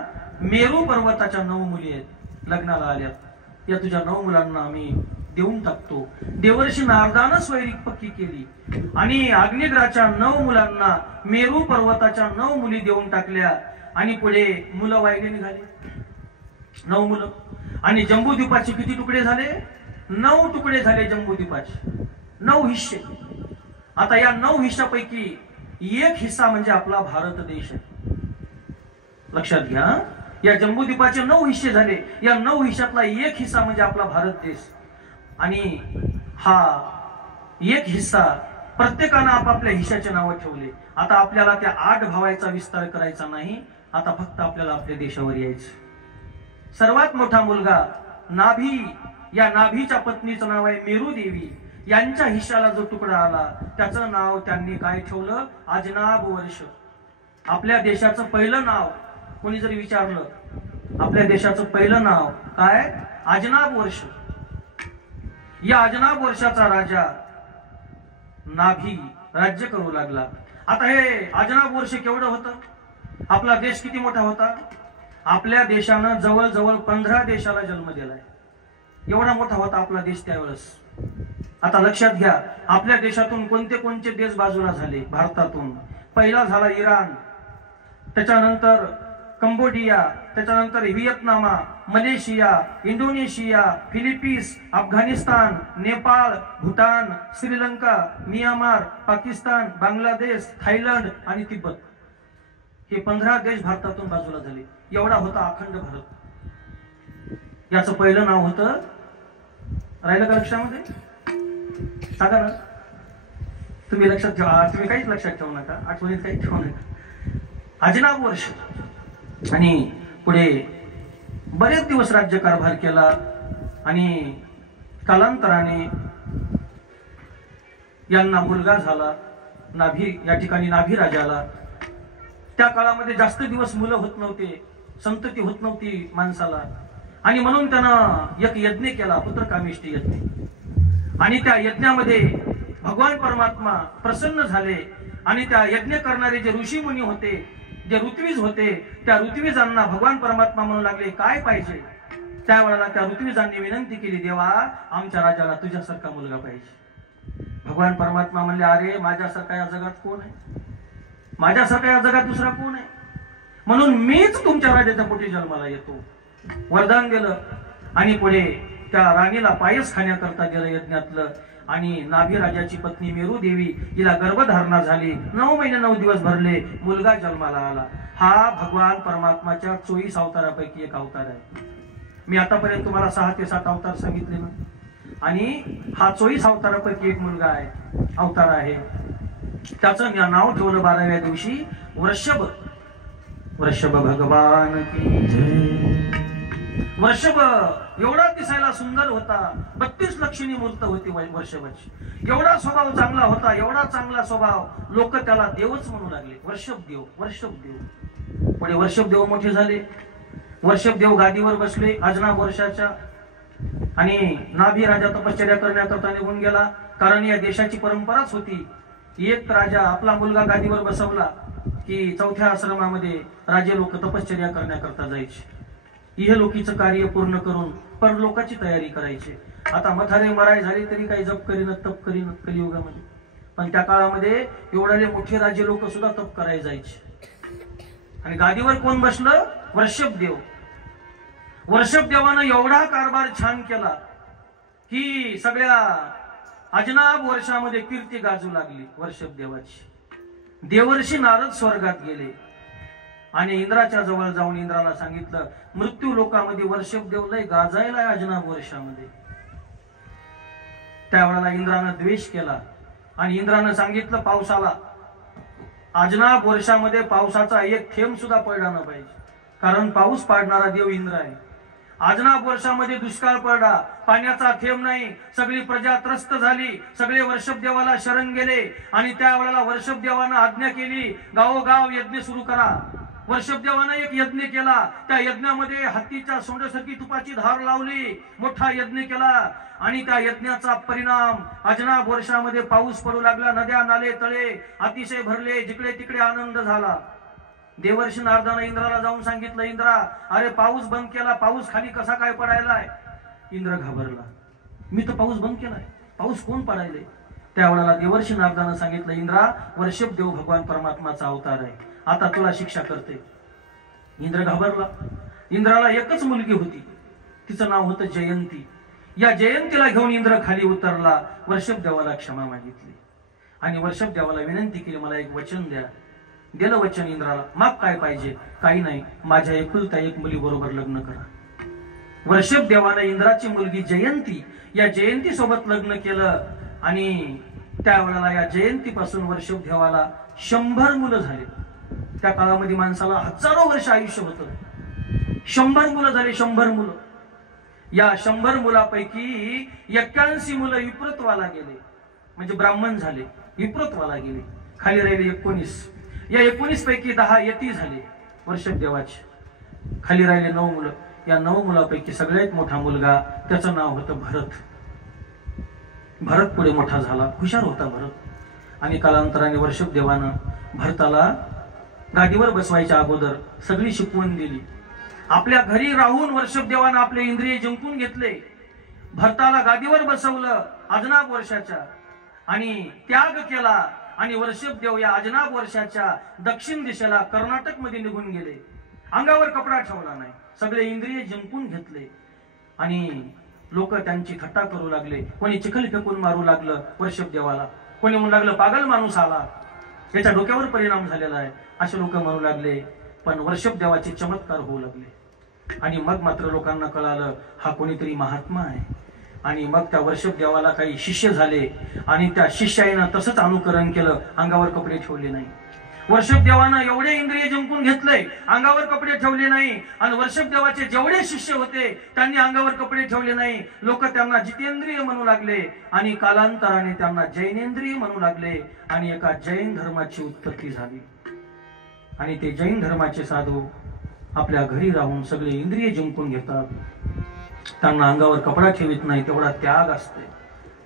मेरू पर्वताच्या 9 मुली आहेत, लग्नाला आल्यात. या तुझ्या 9 मुलांना आम्ही देऊन टाकतो. देवर्षी नारदानं स्वैरिक पक्की केली आणि अग्निग्राच्या 9 मुलांना मेरू पर्वताच्या 9 मुली देऊन टाकल्या आणि पुढे मुलं वाहिले निघाले. 9 मुलं. आणि जम्बूद्वीपाचे किती तुकडे झाले? 9 तुकडे झाले जम्बूद्वीपाचे. 9 हिस्से. आता या 9 हिस्सापैकी एक हिस्सा म्हणजे आपला भारत देश आहे. लक्षात घ्या, या जम्बूद्वीपाचे 9 हिस्से झाले. या 9 हिस्सातला एक हिस्सा म्हणजे आपला भारत देश. आणि हा एक हिस्सा प्रत्येकानं आपापल्या हिस्साचे नावं ठेवले. आता आपल्याला त्या 8 भावाचा विस्तार करायचा नाही. आता फक्त आपल्याला आपल्या देशावर यायचं. सर्वात मोठा मुलगा नाभी, या नाभीच्या पत्नीचं नाव आहे मेरू देवी. यांच्या हिश्श्याला जो तुकडा आला त्याचं नाव त्यांनी काय ठेवलं? अजनाब वर्ष. आपल्या देशाचं पहिलं नाव कोणी जरी विचारलं, आपल्या देशाचं पहिलं नाव काय? अजनाब वर्ष. या अजनाब वर्षाचा राजा नाभी राज्य करू लागला. आता हे अजनाब वर्ष केवढं होतं? आपला देश किती मोठा होता? आपल्या देशानं जवळजवळ 15 देशाला जन्म दिलाय. एवढा मोठा होता आपला देश त्यावेळेस. आता लक्षात घ्या, आपल्या देशातून कोणते कोणते देश बाजूला झाले भारतातून? पहिला झाला इराण, त्याच्यानंतर कंबोडिया, त्याच्यानंतर व्हिएतनामा, Malaysia, Indonesia, Philippines, Afghanistan, Nepal, Bhutan, Sri Lanka, Myanmar, Pakistan, Bangladesh, Thailand आणि तिब्बत. हे 15 देश भारतातून बाजूला झाले. एवढा होता अखंड भारत. याचं पहिलं नाव होतं, राहिलं का लक्षामध्ये? सांगा ना. तुम्ही लक्षात ठेवा, तुम्ही काहीच लक्षात ठेवू नका, आठवणीत काही ठेवू नका. अजनाब वर्ष. आणि पुढे बरेच दिवस राज्यकारभार केला आणि कालांतराने यांना मुलगा झाला. नाभी, या ठिकाणी नाभी राजाला. त्या काळामध्ये जास्त दिवस मुलं होत नव्हते, संतती होत नव्हती माणसाला, आणि म्हणून त्यानं एक यज्ञ केला, पुत्रकामेष्टी यज्ञ. आणि त्या यज्ञामध्ये भगवान परमात्मा प्रसन्न झाले आणि त्या यज्ञ करणारे जे ऋषी मुनी होते, जे ऋत्विज होते, त्या ऋत्विजांना भगवान परमात्मा म्हणू लागले काय पाहिजे? त्यावेळेला त्या ऋत्विजांनी विनंती केली, देवा आमच्या राजाला तुझ्यासारखा मुलगा पाहिजे. भगवान परमात्मा म्हणले, अरे माझ्यासारखा या जगात कोण आहे? माझ्यासारखा या जगात दुसरा कोण आहे? म्हणून मीच तुमच्या राजाच्या पोटी जन्माला येतो. वरदान दिलं. आणि पुढे त्या राणीला पायस खाण्याकरता दिलं यज्ञातलं. आणि नाभी राजाची पत्नी मेरू देवी, हिला गर्भधारणा झाली. 9 महिने 9 दिवस भरले, मुलगा जन्माला आला. हा भगवान परमात्माच्या 24 अवतारापैकी एक अवतार आहे. मी आतापर्यंत तुम्हाला 6 ते 7 अवतार सांगितले ना, आणि हा 24 अवतारापैकी एक मुलगा आहे, अवतार आहे. त्याचं नाव ठेवलं 12व्या दिवशी वृषभ. वृषभ भगवान की जय. वृषभ एवढा दिसायला सुंदर होता, 32 लक्षणी मूर्त होती वृषभाची. एवढा स्वभाव चांगला होता, एवढा चांगला स्वभाव, लोक त्याला देवच म्हणू लागले. वर्षभ देव, वर्षभ देव. पुढे वर्षभ देव मोठे झाले. वर्षभ देव गादीवर बसले अजनाब वर्षाच्या. आणि नाभी राजा तपश्चर्या करण्याकरता निघून गेला. कारण या देशाची परंपराच होती, एक राजा आपला मुलगा गादीवर बसवला की 4थ्या आश्रमामध्ये राजे लोक तपश्चर्या करण्याकरता जायचे. हे लोकीचं कार्य पूर्ण करून परलोकाची तयारी करायची. आता मथारे मराय झाली तरी काही जप करीन, तप करीन कलियुगामध्ये. पण त्या काळामध्ये एवढे मोठे राजे लोक सुद्धा तप करायला जायचे. आणि गादीवर कोण बसलं? वृषभ देव. वृषभ देवानं एवढा कारभार छान केला की सगळ्या अजनाब वर्षामध्ये कीर्ती गाजू लागली वृषभ देवाची. देवर्षी नारद स्वर्गात गेले आणि इंद्राच्या जवळ जाऊन इंद्राला सांगितलं, मृत्यू लोकामध्ये वृषभ देव लय गाजायला अजनाब वर्षामध्ये. त्यावेळेला इंद्रानं द्वेष केला आणि इंद्रानं सांगितलं पावसाला, अजनाब वर्षामध्ये पावसाचा एक थेंब सुद्धा पडला न पाहिजे, कारण पाऊस पाडणारा देव इंद्र आहे. अजनाब वर्षामध्ये दुष्काळ पडला, पाण्याचा थेंब नाही, सगळी प्रजा त्रस्त झाली. सगळे वृषभ देवाला शरण गेले आणि त्यावेळेला वृषभ देवानं आज्ञा केली, गावोगाव यज्ञ सुरू करा. वृषभ देवानं एक यज्ञ केला. त्या यज्ञामध्ये हत्तीच्या सोंडासारखी तुपाची धार लावली, मोठा यज्ञ केला. आणि त्या यज्ञाचा परिणाम अजनाब वर्षामध्ये पाऊस पडू लागला. नद्या नाले तळे अतिशय भरले, जिकडे तिकडे आनंद झाला. देवर्षी नारदानं इंद्राला जाऊन सांगितलं, इंद्रा अरे पाऊस बंद केला, पाऊस खाली कसा काय पडायलाय? इंद्र घाबरला. मी तर पाऊस बंद केलाय, पाऊस कोण पाडायले? त्यावेळेला देवर्षी नारदानं सांगितलं, इंद्रा वर्षभ देव भगवान परमात्माचा अवतार आहे, आता तुला शिक्षा करते. इंद्र घाबरला. इंद्राला एकच मुलगी होती, तिचं नाव होतं जयंती. या जयंतीला घेऊन इंद्र खाली उतरला, वर्षभ देवाला क्षमा मागितली आणि वर्षभ देवाला विनंती केली, मला एक वचन द्या. दिलं वचन इंद्राला. माग काय पाहिजे? काही नाही, माझ्या एकुलता एक मुली बरोबर लग्न करा. वर्षभ देवाने इंद्राची मुलगी जयंती, या जयंती सोबत लग्न केलं आणि त्यावेळेला या जयंतीपासून वर्षभ देवाला 100 मुलं झाले. त्या काळामध्ये माणसाला हजारो वर्ष आयुष्य होतं. 100 मुलं झाले, 100 मुलं. या 100 मुलापैकी 81 मुलं विप्रत्वाला गेले, म्हणजे ब्राह्मण झाले, विप्रत्वाला गेले. खाली राहिले 19. या 19 पैकी 10 यती झाले वर्षभ देवाचे. खाली राहिले 9 मुलं. या 9 मुलापैकी सगळ्यात मोठा मुलगा, त्याचं नाव होतं भरत. भरत पुढे मोठा झाला, हुशार होता भरत. आणि कालांतराने वर्षभ देवानं भरताला गादीवर बसवायच्या अगोदर सगळी शिकवण दिली. आपल्या घरी राहून वर्षभ देवानं आपले इंद्रिय जिंकून घेतले. भरताला गादीवर बसवलं अजनाब वर्षाच्या आणि त्याग केला. आणि वर्षभ देव या अजनाब वर्षाच्या दक्षिण दिशेला कर्नाटक मध्ये निघून गेले. अंगावर कपडा ठेवला नाही, सगळे इंद्रिय जिंकून घेतले. आणि लोक त्यांची थट्टा करू लागले. कोणी चिखल फेकून मारू लागलं वर्षभ देवाला, कोणी म्हणू लागलं पागल माणूस आला, याच्या डोक्यावर परिणाम झालेला आहे, असे लोक म्हणू लागले. पण वर्षभ देवाचे चमत्कार होऊ लागले आणि मग मात्र लोकांना कळालं हा कोणीतरी महात्मा आहे. आणि मग त्या वर्षभ देवाला काही शिष्य झाले आणि त्या शिष्यानं तसंच अनुकरण केलं, अंगावर कपडे ठेवले नाही. वर्षभ देवानं एवढे इंद्रिय जिंकून घेतले, अंगावर कपडे ठेवले नाही. आणि वर्षभ देवाचे जेवढे शिष्य होते त्यांनी अंगावर कपडे ठेवले नाही. लोक त्यांना जितेंद्रिय म्हणू लागले आणि कालांतराने त्यांना जैनेंद्रिय म्हणू लागले आणि एका जैन धर्माची उत्पत्ती झाली. आणि ते जैन धर्माचे साधू आपल्या घरी राहून सगळे इंद्रिय जिंकून घेतात, त्यांना अंगावर कपडा ठेवित नाही. तेवढा त्याग असते.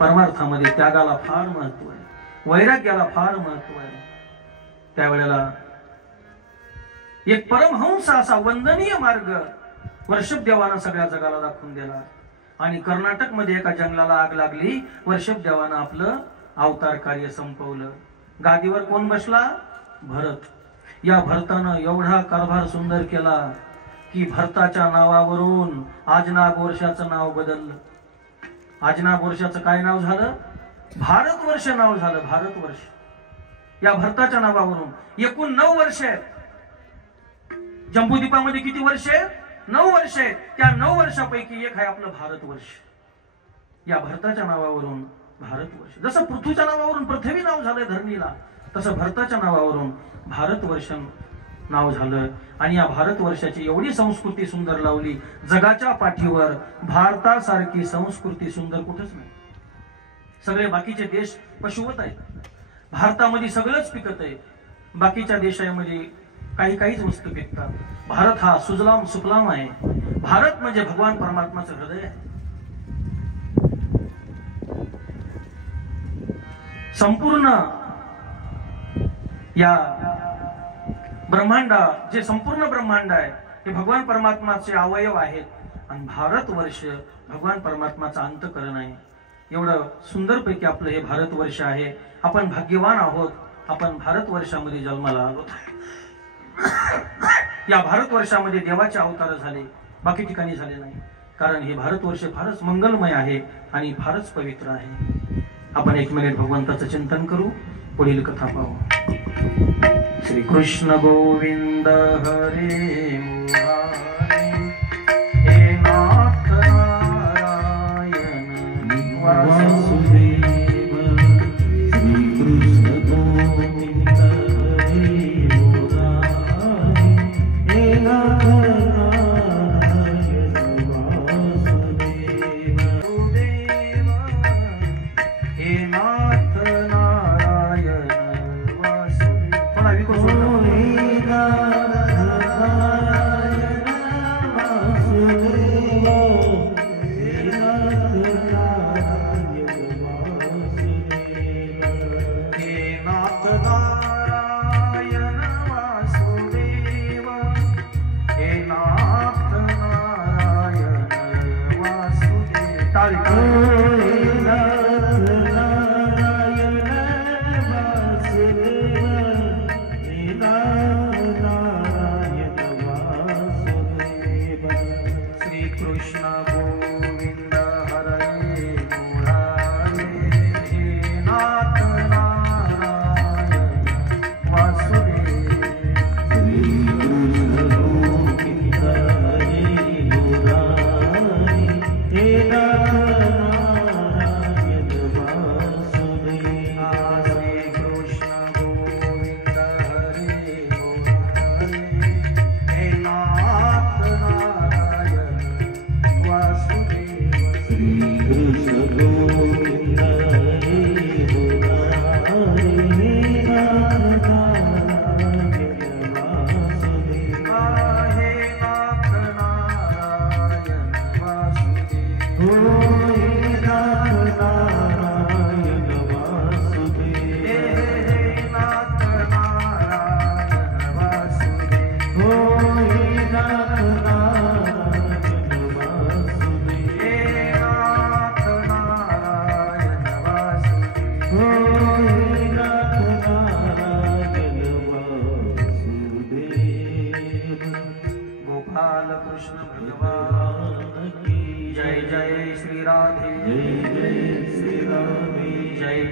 परमार्थामध्ये त्यागाला फार महत्व आहे, वैराग्याला फार महत्व आहे. त्यावेळेला एक परमहंस असा वंदनीय मार्ग वर्षभ देवानं सगळ्या जगाला दाखवून दिला. आणि कर्नाटक मध्ये एका जंगलाला आग लागली, वर्षभ देवानं आपलं अवतार कार्य संपवलं. गादीवर कोण बसला? भरत. या भरतानं एवढा कारभार सुंदर केला की भरताच्या नावावरून आजनाब वर्षाचं नाव बदललं. आजनाब वर्षाचं काय नाव झालं? भारतवर्ष नाव झालं. भारतवर्ष या भरताच्या नावावरून. एकूण 9 वर्ष आहेत. जम्बूद्वीपामध्ये किती वर्ष आहेत? 9 वर्ष आहेत. त्या 9 वर्षापैकी एक आहे आपलं भारतवर्ष. या भरताच्या नावावरून भारतवर्ष. जसं पृथ्वीच्या नावावरून पृथ्वी नाव झालंय धरणीला, तसं भरताच्या नावावरून भारतवर्ष नाव झालं. आणि या भारतवर्षाची एवढी संस्कृती सुंदर लावली, जगाच्या पाठीवर भारतासारखी संस्कृती सुंदर कुठंच नाही. सगळे बाकीचे देश पशुवत आहेत, भारतामध्ये सगळंच पिकत आहे. बाकीच्या देशांमध्ये काहीच वस्तू पिकतात. भारत हा सुजलाम सुफलाम आहे. भारत म्हणजे भगवान परमात्माचं हृदय आहे. संपूर्ण या ब्रह्मांड, जे संपूर्ण ब्रह्मांड आहे हे भगवान परमात्माचे अवयव आहेत. आणि भारतवर्ष भगवान परमात्माचा अंतःकरण आहे. एवढं सुंदरपैकी आपलं हे भारतवर्ष आहे. आपण भाग्यवान आहोत, आपण भारतवर्षामध्ये जन्माला आहोत. या भारतवर्षामध्ये देवाचे अवतार झाले, बाकी ठिकाणी झाले नाही. कारण हे भारतवर्ष फारच मंगलमय आहे आणि फारच पवित्र आहे. आपण 1 मिनिट भगवंताचं चिंतन करू, पुढील कथा पाहू. श्री कृष्ण गोविंद हरे मुरारी, हे नाथ नारायण वासुदेव. श्री कृष्ण गोविंद हरे मुरारी, हे नाथ नारायण वासुदेव. हे नाथ नारायण वासुदेव.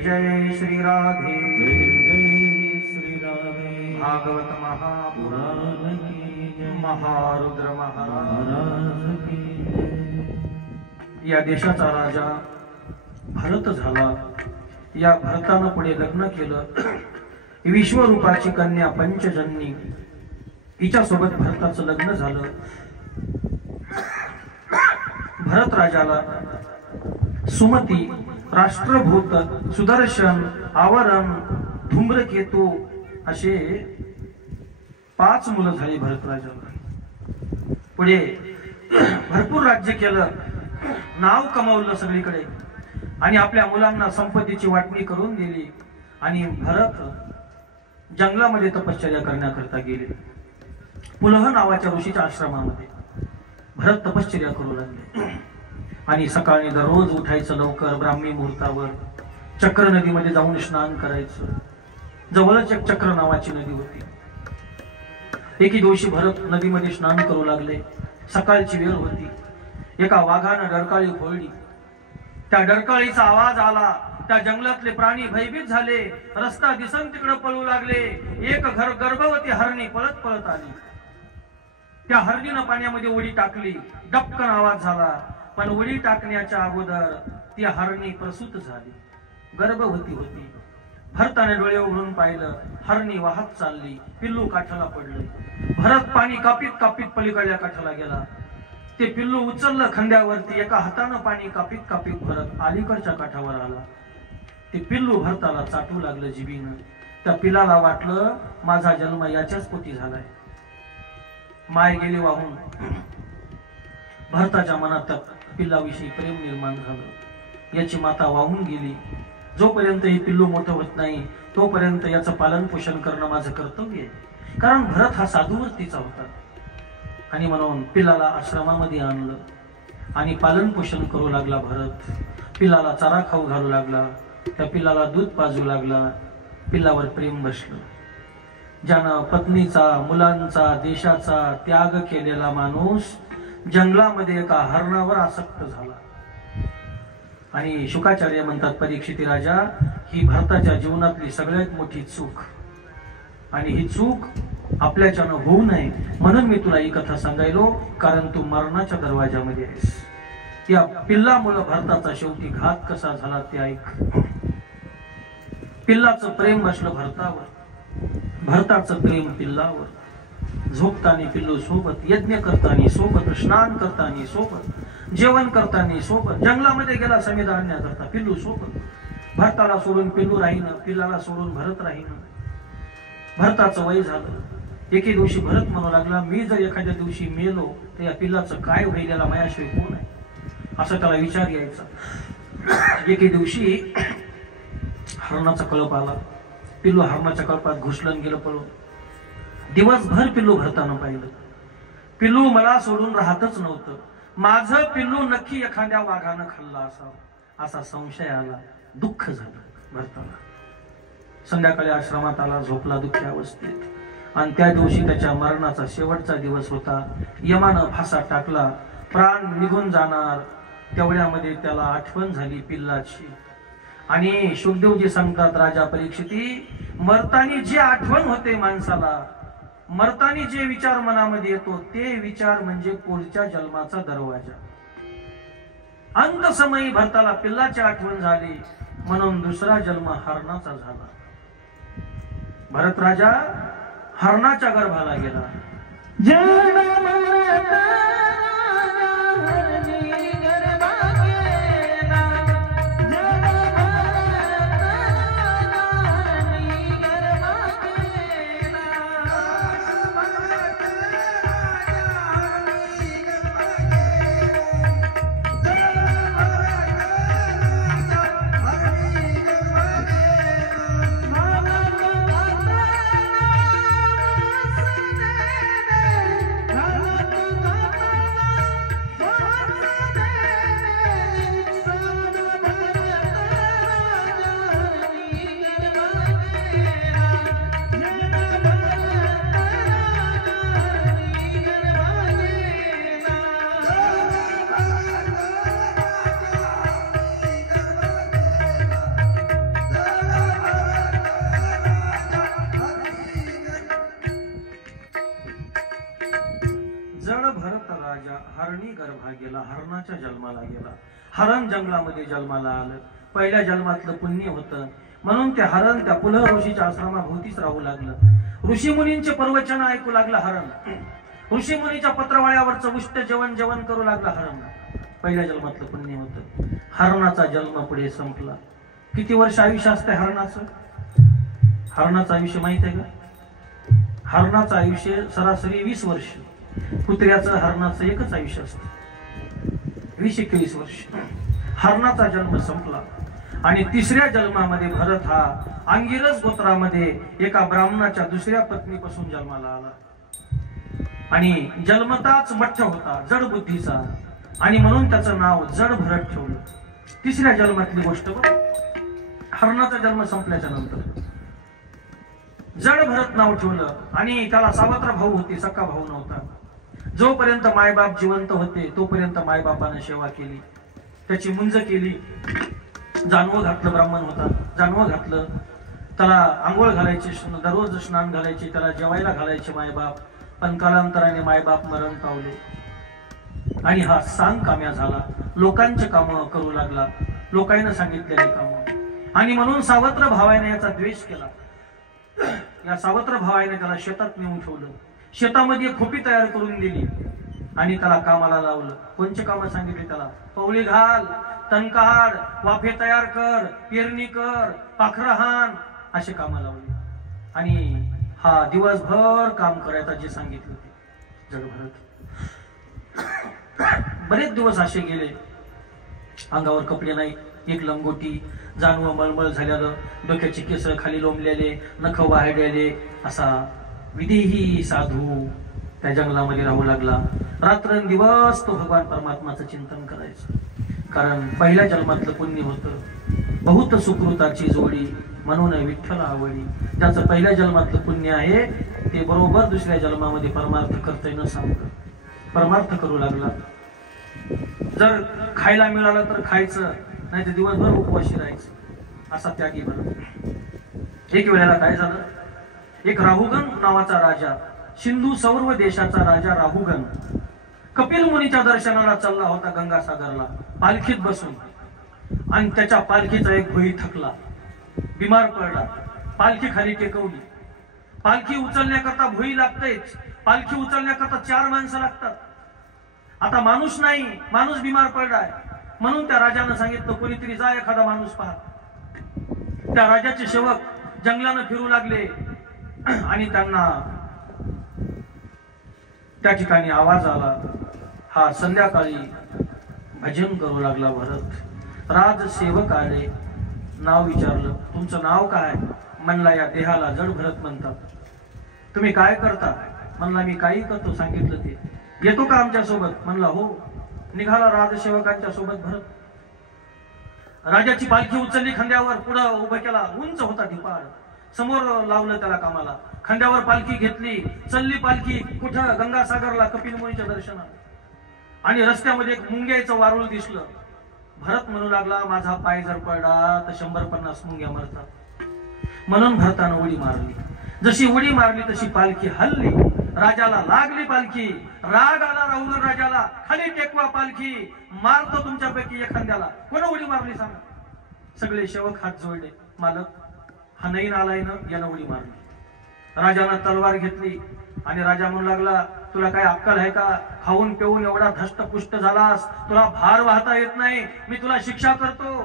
जय श्री राधे जय श्री राधे भागवत महापुराण पुराण की जय महारुद्र महाराज महाराज की जय या देशाचा राजा भरत झाला. या भरतानं पुढे लग्न केलं. विश्वरूपाची कन्या पंचजन्नी हिच्यासोबत भरताचं लग्न झालं. भरत राजाला सुमती, राष्ट्रभूत, सुदर्शन, आवरण, धूम्रकेतू असे 5 मुलं झाली भरत राजाला. पुढे भरपूर राज्य केलं, नाव कमावलं सगळीकडे आणि आपल्या मुलांना संपत्तीची वाटणी करून दिली. आणि भरत जंगलामध्ये तपश्चर्या करण्याकरता गेले. पुलह नावाच्या ऋषीच्या आश्रमामध्ये भरत तपश्चर्या करू लागले. आणि सकाळी दररोज उठायचं लवकर, ब्राह्मी मुहूर्तावर चक्र नदीमध्ये जाऊन स्नान करायचं. जवळच एक चक्र नावाची नदी होती. एके दिवशी भरत नदीमध्ये स्नान करू लागले. सकाळची वेळ होती. एका वाघानं डरकाळी फोडली. त्या डरकाळीचा आवाज आला. त्या जंगलातले प्राणी भयभीत झाले. रस्ता दिसन तिकडे पळू लागले. एक गर्भवती हरणी पळत पळत आली. त्या हरणीनं पाण्यामध्ये उडी टाकली. डपकन आवाज झाला. पण उडी टाकण्याच्या अगोदर ती हरणी प्रसूत झाली. गर्भवती होती. भरताने डोळे उघडून पाहिलं. हरणी वाहत चालली. पिल्लू काठाला पडलं. भरत पाणी कापीत कापीत पलीकडल्या काठाला गेला. ते पिल्लू उचललं खांद्यावरती. एका हातानं पाणी कापीत कापीत भरत अलीकडच्या काठावर आला. ते पिल्लू भरताला चाटू लागलं जिभीनं. त्या पिलाला वाटलं माझा जन्म याच्याच पोटी झालाय. माय गेली वाहून. भरताच्या मनात पिल्लाविषयी प्रेम निर्माण झालं. याची माता वाहून गेली. जोपर्यंत हे पिल्लू मोठं होत नाही तोपर्यंत याचं पालन पोषण करणं माझं कर्तव्य आहे. कारण भरत हा साधूवृत्तीचा होता. आणि म्हणून पिल्लाला आश्रमामध्ये आणलं आणि पालन पोषण करू लागला. भरत पिल्लाला चारा खाऊ घालू लागला. त्या पिल्लाला दूध पाजू लागला. पिल्लावर प्रेम बसलं. ज्यानं पत्नीचा, मुलांचा, देशाचा त्याग केलेला माणूस जंगलामध्ये एका हरणावर आसक्त झाला. आणि शुकाचार्य म्हणतात, परीक्षिती राजा, ही भरताच्या जीवनातली सगळ्यात मोठी चूक. आणि ही चूक आपल्याच्यानं होऊ नये म्हणून मी तुला ही कथा सांगायलो. कारण तू मरणाच्या दरवाजामध्ये आहेस. या पिल्लामुळे भरताचा शेवटी घात कसा झाला ते ऐक. पिल्लाचं प्रेम बसलं भरतावर. भरताचं प्रेम पिल्लावर. झोपताना पिल्लू सोबत, यज्ञ करताना सोबत, स्नान करताना सोबत, जेवण करताना सोबत, जंगलामध्ये गेला समेध आणण्याकरता पिल्लू सोबत. भरताला सोडून पिल्लू राहीनं, पिल्लाला सोडून भरत राहीनं. भरताचं वय झालं. एके दिवशी भरत म्हणू लागला, मी जर एखाद्या दिवशी मेलो तर या पिल्लाचं काय होईल, याला मायाशिवाय कोण आहे, असं त्याला विचार यायचा. एके दिवशी हरणाचा कळप आला. पिल्लू हरणाच्या कळपात घुसलं गेलं पळून. दिवसभर पिल्लू भरतानं पाहिलं. पिल्लू मला सोडून राहतच नव्हतं. माझं पिल्लू नक्की एखाद्या वाघानं खाल्ला असावं असा संशय आला. दुःख झालं भरताला. संध्याकाळी आश्रमात आला. झोपला दुःखी अवस्थेत. आणि त्या दिवशी त्याच्या मरणाचा शेवटचा दिवस होता. यमानं फासा टाकला. प्राण निघून जाणार तेवढ्यामध्ये त्याला आठवण झाली पिल्लाची. आणि शुकदेवजी सांगतात, राजा परीक्षिती, मरतानी जी आठवण होते माणसाला, मरतानी जे विचार मनामध्ये येतो ते विचार म्हणजे पुढच्या जन्माचा दरवाजा. अंत समयी भरताला पिल्लाची आठवण झाली म्हणून दुसरा जन्म हरणाचा झाला. भरत राजा हरणाच्या गर्भाला गेला. हरणी गर्भा गेला, हरणाच्या जन्माला गेला. हरण जंगलामध्ये जन्माला आलं. पहिल्या जन्मातलं पुण्य होतं म्हणून ते हरण त्या पुलह ऋषीच्या आश्रमाभोवतीच राहू लागलं. ऋषीमुनींचे प्रवचन ऐकू लागलं हरण. ऋषीमुनीच्या पत्रवाळ्यावरचं उष्ट जेवण करू लागलं हरण. पहिल्या जन्मातलं पुण्य होतं. हरणाचा जन्म पुढे संपला. किती वर्ष आयुष्य असते हरणाचं? हरणाचं आयुष्य माहित आहे का? हरणाचं आयुष्य सरासरी 20 वर्ष. कुत्र्याचं हरणाचं एकच आयुष्य असतं 20-21 वर्ष. हरणाचा जन्म संपला आणि तिसऱ्या जन्मामध्ये भरत हा अंगिरस गोत्रामध्ये एका ब्राह्मणाच्या दुसऱ्या पत्नीपासून जन्माला आला. आणि जन्मताच मठ्ठ होता, जड बुद्धीचा, आणि म्हणून त्याचं नाव जड भरत ठेवलं. तिसऱ्या जन्मातली गोष्ट. हरणाचा जन्म संपल्याच्या नंतर जड भरत नाव ठेवलं. आणि त्याला सावत्र भाऊ होते, सक्का भाऊ नव्हता. जोपर्यंत मायबाप जिवंत होते तोपर्यंत मायबापाने सेवा केली, त्याची मुंज केली. जानवं घातलं, ब्राह्मण होता, जानवं घातलं. त्याला आंघोळ घालायचे, दररोज स्नान घालायचे, त्याला जेवायला घालायचे मायबाप. पण कालांतराने मायबाप मरण पावले आणि हा सांग काम्या झाला. लोकांचे कामं करू लागला, लोकांना सांगितलेली कामं. आणि म्हणून सावत्र भावाने याचा द्वेष केला. या सावत्र भावाने त्याला शेतात नेऊन ठेवलं. शेतामध्ये खोपी तयार करून दिली आणि त्याला कामाला लावलं. कोणचे कामं सांगितले त्याला? पवळी घाल, तण काढ, वाफे तयार कर, पेरणी कर, पाखरं हाण, असे कामं लावली. आणि हा दिवसभर काम करायचा जे सांगितलं ते जगभरात. बरेच दिवस असे गेले. अंगावर कपडे नाही, एक लंगोटी, जानवं मळमळ झालेलं, डोक्याचे केस खाली लोंबलेले, नख वाढलेले, असा विदेही साधू त्या जंगलामध्ये राहू लागला. रात्रंदिवस तो भगवान परमात्माचं चिंतन करायचं. कारण पहिल्या जन्मातलं पुण्य होतं. बहुत सुकृताची जोडी म्हणून विठ्ठल आवडी. त्याचं पहिल्या जन्मातलं पुण्य आहे ते बरोबर दुसऱ्या जन्मामध्ये परमार्थ करता न सांगतं. परमार्थ करू लागला. जर खायला मिळालं तर खायचं, नाही तर दिवसभर उपवाशी राहायचं, असा त्यागी बन. एक वेळेला काय झालं, एक राहुगण नावाचा राजा, सिंधू सौर्व देशाचा राजा राहुगण कपिल मुनीच्या दर्शनाला चालला होता गंगासागरला पालखीत बसून. आणि त्याच्या पालखीचा एक भोई थकला, बिमार पडला. पालखी खाली टेकवली. पालखी उचलण्याकरता भोई लागतेच. पालखी उचलण्याकरता 4 माणसं लागतात. आता माणूस नाही, माणूस बिमार पडलाय. म्हणून त्या राजानं सांगितलं कोणीतरी जा एखादा माणूस पहा. त्या राजाचे सेवक जंगलानं फिरू लागले आणि त्यांना त्या ठिकाणी आवाज आला. हा संध्याकाळी भजन करू लागला भरत. राजसेवक आले, नाव विचारलं, तुमचं नाव काय? म्हणला या देहाला जड भरत म्हणतात. तुम्ही काय करता? म्हणला मी काही करतो सांगितलं ते. येतो का आमच्या सोबत? म्हणला हो. निघाला राजसेवकांच्या सोबत भरत. राजाची पालखी उचलली, खांद्यावर पुढं उभं केला. उंच होता दिपाळ, समोर लावलं त्याला कामाला. खांद्यावर पालखी घेतली, चालली पालखी कुठं? गंगासागरला, कपिल मुनीच्या दर्शनाला. आणि रस्त्यामध्ये एक मुंग्याचं वारुळ दिसलं. भरत म्हणू लागला माझा पाय जर पडला तर 150 मुंग्या मरतात. म्हणून भरतानं उडी मारली. जशी उडी मारली तशी पालखी हल्ली. राजाला लागली पालखी. राग आला राहुल राजाला. खाली टेकवा पालखी, मारतो तुमच्यापैकी एखाद्याला. कोण उडी मारली सांगा? सगळे सेवक हात जोडले. मालक, हा नईन आलाय ना, यानं उडी मारली. राजानं तलवार घेतली आणि राजा म्हणू लागला तुला काय अक्कल आहे का? खाऊन पिऊन एवढा धष्टपुष्ट झालास, तुला भार वाहता येत नाही, मी तुला शिक्षा करतो.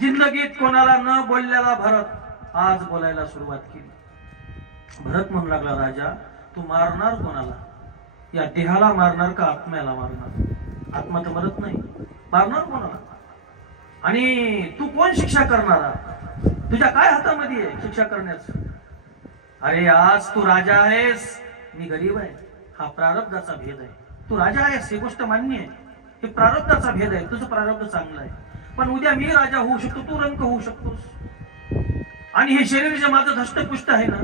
जिंदगीत कोणाला न बोललेला भरत आज बोलायला सुरुवात केली. भरत म्हणू लागला राजा तू मारणार कोणाला? या देहाला मारणार का आत्म्याला मारणार? आत्मा तर मरत नाही, मारणार कोणाला? आणि तू कोण शिक्षा करणारा? तुझ्या काय हातामध्ये आहे शिक्षा करण्याचं? अरे आज तू राजा आहेस, मी गरीब आहे. हा प्रारब्धाचा भेद आहे. तू राजा आहेस ही गोष्ट मान्य आहे, हे प्रारब्धाचा भेद आहे. तुझं प्रारब्ध चांगलं आहे. पण उद्या मी राजा होऊ शकतो, तू रंक होऊ शकतोस. आणि हे शरीर जे माझं धष्टपुष्ट आहे ना,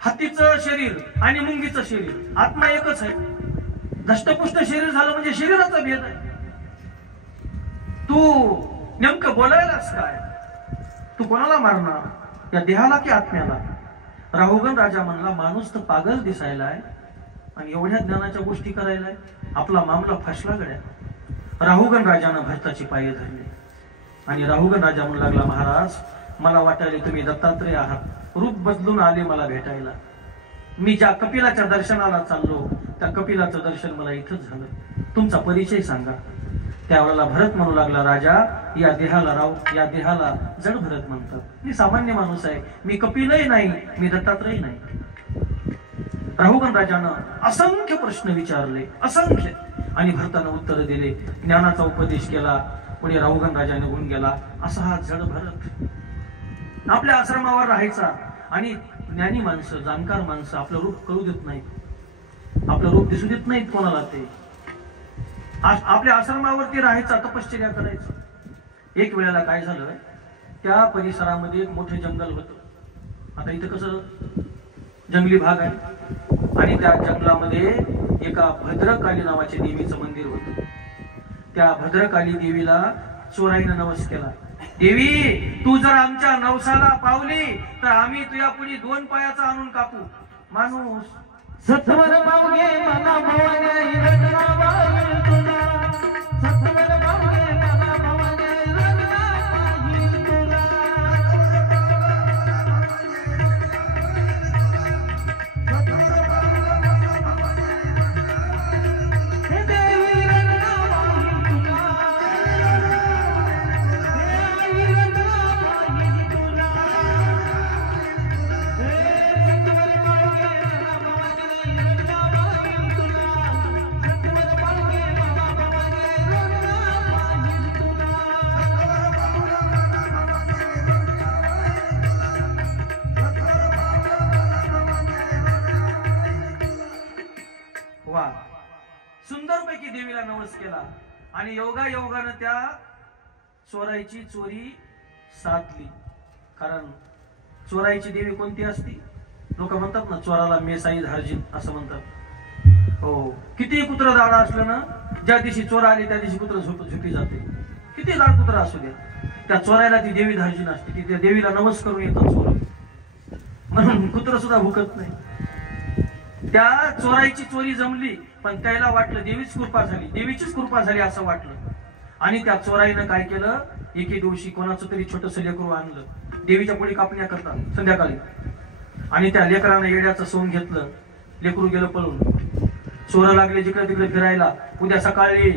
हत्तीचं शरीर आणि मुंगीचं शरीर आत्मा एकच आहे. धष्टपुष्ट शरीर झालं म्हणजे शरीराचा भेद आहे. तू नेमकं बोलायलाच काय? तू कोणाला मारणार, या देहाला की आत्म्याला? राहुगण राजा म्हणला माणूस तर पागल दिसायलाय आणि एवढ्या ज्ञानाच्या गोष्टी करायला आपला मामला फसला गड्या. राहुगण राजानं भरताची पाये धरले आणि राहुगण राजा म्हणू लागला, महाराज मला वाटायला तुम्ही दत्तात्रय आहात, रूप बदलून आले मला भेटायला. मी ज्या कपिलाच्या दर्शनाला चाललो त्या कपिलाचं दर्शन मला इथंच झालं, तुमचा परिचय सांगा. त्यावेळेला भरत म्हणू लागला, राजा या देहाला जड भरत म्हणतात, मी सामान्य माणूस आहे, मी कपिलही नाही, मी दत्तात्रय नाही. राहुगण राजानं असंख्य प्रश्न विचारले, असंख्य, आणि भरतानं उत्तर दिले, ज्ञानाचा उपदेश केला. पुढे राहुगण राजा निघून गेला. असा हा जड भरत आपल्या आश्रमावर राहायचा. आणि ज्ञानी माणसं, जाणकार माणसं आपलं रूप कळू देत नाहीत, आपलं रूप दिसू देत नाहीत कोणाला. ते आपल्या आश्रमावरती राहायचा, तपश्चर्या करायचं. एक वेळेला काय झालं, त्या परिसरामध्ये एक मोठं जंगल होतं. आता इथं कसं जंगली भाग आहे, आणि त्या जंगलामध्ये एका भद्रकाली नावाच्या देवीचं मंदिर होतं. त्या भद्रकाली देवीला चोराईनं नवस केला, देवी तू जर आमच्या नवसाला पावली तर आम्ही तुझ्या पुढे 2 पायाचा आणून कापू. माणूस सत्वर पावगे मला भवाने रत्नाबाई तुला, सत्वर पावगे मला भवाने रत्नाबाई तुला, हे देवी रत्नाबाई तुला, हे आई रत्नाबाई तुला, हे सत्वर पावगे मला भवाने रत्नाबाई तुला, सत्वर पावगे मला भवाने रत्नाबाई तुला. वा, सुंदरपैकी देवीला नवस केला आणि योगायोगानं त्या चोराईची चोरी साधली. कारण चोराईची देवी कोणती असती, लोक म्हणतात ना, चोराला मेसाई धार्जिन असं म्हणतात. हो, किती कुत्र दाडा असलं ना, ज्या दिवशी चोर आले त्या दिवशी कुत्र झोपी जाते. किती लाड कुत्र असू द्या, त्या चोरायला ती देवी धार्जिन असते, ती त्या देवीला नवस करून येतात चोर, म्हणून कुत्र सुद्धा भुकत नाही. त्या चोराईची चोरी जमली, पण त्याला वाटलं देवीच कृपा झाली, देवीचीच कृपा झाली असं वाटलं. आणि त्या चोराईनं काय केलं, एके दिवशी कोणाचं तरी छोटंसं लेकरू आणलं, देवीच्या पुढे कापण्या करतात संध्याकाळी, आणि त्या लेकरानं येड्याचं सोंग घेतलं, लेकरू गेलं पळून. चोर लागले जिकडे तिकडे फिरायला. उद्या सकाळी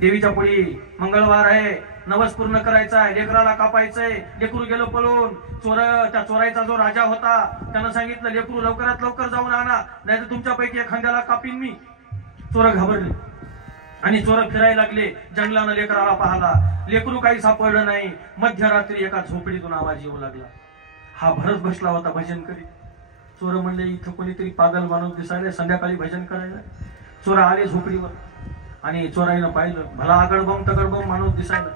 देवीच्या पुढे मंगळवार आहे, नवस पूर्ण करायचा आहे, लेकराला कापायचंय. लेकरू गेलं पळून. त्या चोराईचा जो राजा होता त्यानं सांगितलं, लेकरू लवकरात लवकर जाऊन आणा, नाही तर तुमच्यापैकी एखाद्याला कापीन मी. चोर घाबरले आणि चोर फिरायला लागले. जंगलानं लेकराला पाहला, लेकरू काही सापडलं नाही. मध्यरात्री एका झोपडीतून आवाज येऊ लागला. हा भरत बसला होता भजन करीत. चोर म्हणले, इथं कोणीतरी पागल माणूस दिसायला, संध्याकाळी भजन करायला. चोर आले झोपडीवर आणि चोराईनं पाहिलं, भला आगडबम तगडबम माणूस दिसायला,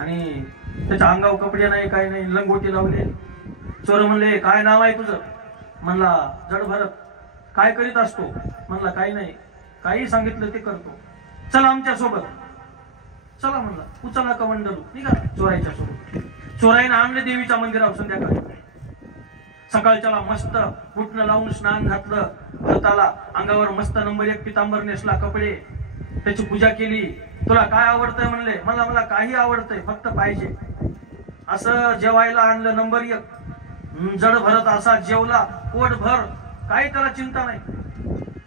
आणि त्याच्या अंगावर कपडे नाही, काय नाही, लंगोटी लावले. चोर म्हणले, काय नाव आहे तुझं? म्हणला, जड भरत. काय करीत असतो? म्हणला, काही नाही, काही सांगितलं ते करतो, चला आमच्या सोबत. चला म्हणला, उचलला कमंडलू, निघा चोराईच्या सोबत. चोराईनं आणलं देवीच्या मंदिरावर संध्याकाळी. सकाळच्याला मस्त उठणं लावून स्नान घातलं भरताला, अंगावर मस्त नंबर 1 पितांबर नेसला, कपडे, त्याची पूजा केली. तुला काय आवडतंय म्हणले? मला काही आवडतंय, फक्त पाहिजे असं जेवायला आणलं नंबर 1. जड भरत असा जेवला पोटभर, काही त्याला चिंता नाही,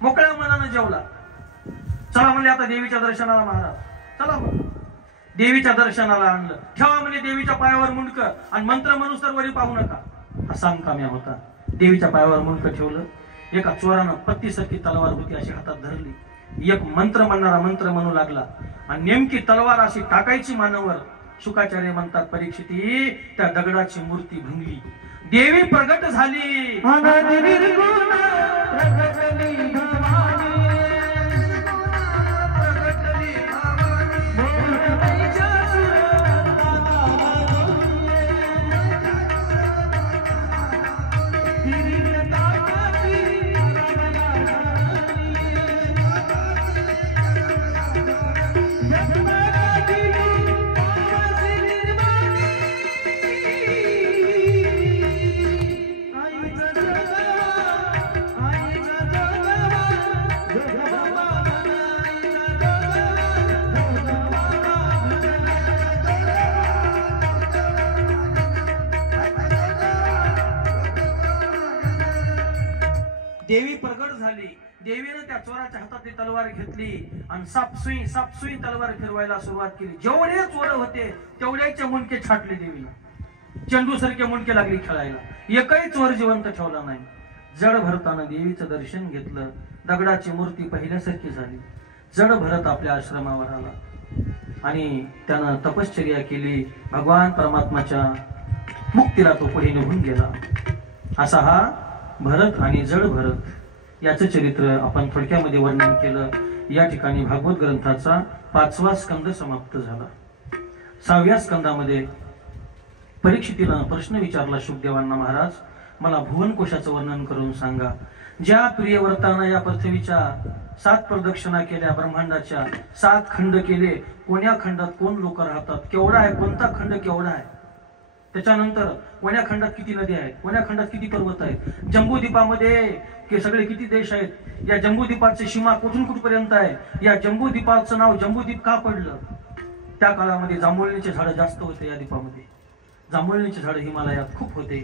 मोकळ्या मनानं जेवला. चला म्हणले आता देवीच्या दर्शनाला महाराज, चला म्हणून देवीच्या दर्शनाला आणलं. ठेवा म्हणजे देवीच्या पायावर मुंडकं, आणि मंत्र म्हणून तर वरी पाहू नका असा काम्या होता. देवीच्या पायावर मुंडकं ठेवलं. एका चोरानं पत्तीसारखी तलवार होती अशी हातात धरली. एक मंत्र म्हणणारा मंत्र म्हणू लागला, आणि नेमकी तलवार अशी टाकायची मानवर. शुकाचार्य म्हणतात, परीक्षिती त्या दगडाची मूर्ती भंगली, देवी प्रगट झाली. देवी प्रगट झाली. देवीनं त्या चोराच्या हातातली तलवार घेतली आणि सापसुई तलवार फिरवायला सुरुवात केली. जेवढे चोर होते तेवढ्याचे मुंडके छाटले देवीला. चेंडू सारखे मुंडके लागली खेळायला. एकही चोर जिवंत ठेवला नाही. जड भरताना देवीचं दर्शन घेतलं. दगडाची मूर्ती पहिल्यासारखी झाली. जड भरत आपल्या आश्रमावर आला आणि त्यानं तपश्चर्या केली. भगवान परमात्माच्या मुक्तीला तो पुढे निघून गेला. असा हा भरत आणि जड भरत याचं चरित्र आपण थोडक्यामध्ये वर्णन केलं. या ठिकाणी भागवत ग्रंथाचा 5वा स्कंद समाप्त झाला. 6व्या स्कंदामध्ये परीक्षितीला प्रश्न विचारला शुकदेवांना, महाराज मला भुवनकोशाचं वर्णन करून सांगा. ज्या प्रियव्रतानं या पृथ्वीच्या 7 प्रदक्षिणा केल्या, ब्रह्मांडाच्या 7 खंड केले, कोण्या खंडात कोण लोक राहतात, केवढा आहे, कोणता खंड केवढा आहे, त्याच्यानंतर कोण्या खंडात किती नद्या आहेत, कोण्या खंडात किती पर्वत आहेत, जम्बूद्वीपामध्ये सगळे किती देश आहेत, या जम्बूद्वीपाची सीमा कुठून कुठपर्यंत आहे, या जम्बूद्वीपाचं नाव जम्बूद्वीप का पडलं. त्या काळामध्ये जांभुळणीचे झाडं जास्त होते. या द्वीपामध्ये जांभुळणीचे झाडं हिमालयात खूप होते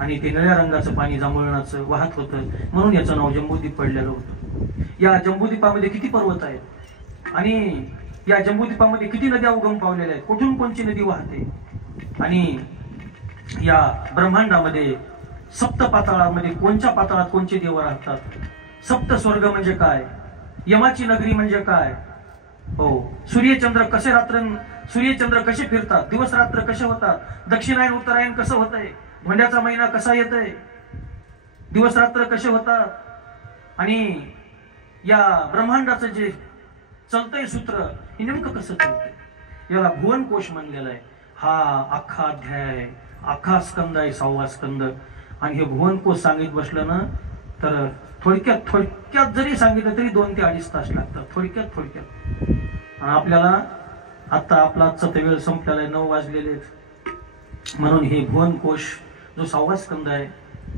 आणि ते निळ्या रंगाचं पाणी जांभुळणाचं वाहत होतं, म्हणून याचं नाव जम्बूद्वीप पडलेलं होतं. या जम्बूद्वीपामध्ये किती पर्वत आहेत आणि या जम्बूद्वीपामध्ये किती नद्या उगम पावलेल्या आहेत, कुठून कोणची नदी वाहते, आणि या ब्रह्मांडामध्ये 7 पाताळामध्ये कोणत्या पाताळात कोणते देव राहतात, 7 स्वर्ग म्हणजे काय, यमाची नगरी म्हणजे काय, हो, सूर्यचंद्र कसे फिरतात, दिवस रात्र कसे होतात, दक्षिणायन उत्तरायण कसं होतंय, धोंड्याचा महिना कसा येतोय, दिवस रात्र कसे होतात, आणि या ब्रह्मांडाचं जे चलतंय सूत्र हे नेमकं कसं चालतंय, याला भुवनकोश म्हणलेलं आहे. हा अख्खा अध्याय, अख्खा स्कंद आहे, 6वा स्कंद. आणि हे भुवनकोश सांगित बसलं ना तर थोडक्यात जरी सांगितलं तरी 2 ते 2.5 तास लागतात. थोडक्यात आणि आपल्याला आता आपला आजचा वेळ संपलेला आहे, 9 वाजलेले आहेत. म्हणून हे भुवनकोश जो 6वा स्कंद आहे,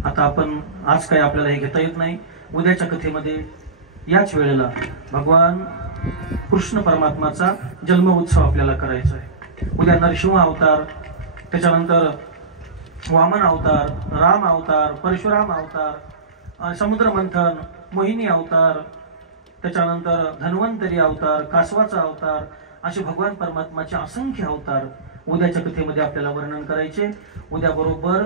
आता आपण आज काय आपल्याला हे घेता येत नाही. उद्याच्या कथेमध्ये याच वेळेला भगवान कृष्ण परमात्माचा जन्म उत्सव आपल्याला करायचा आहे. उद्या नरसिंह अवतार, त्याच्यानंतर वामन अवतार, राम अवतार, परशुराम अवतार, समुद्र मंथन, मोहिनी अवतार, त्याच्यानंतर धन्वंतरी अवतार, कासवाचा अवतार, असे भगवान परमात्माचे असंख्य अवतार उद्याच्या कथेमध्ये आपल्याला वर्णन करायचे. उद्या बरोबर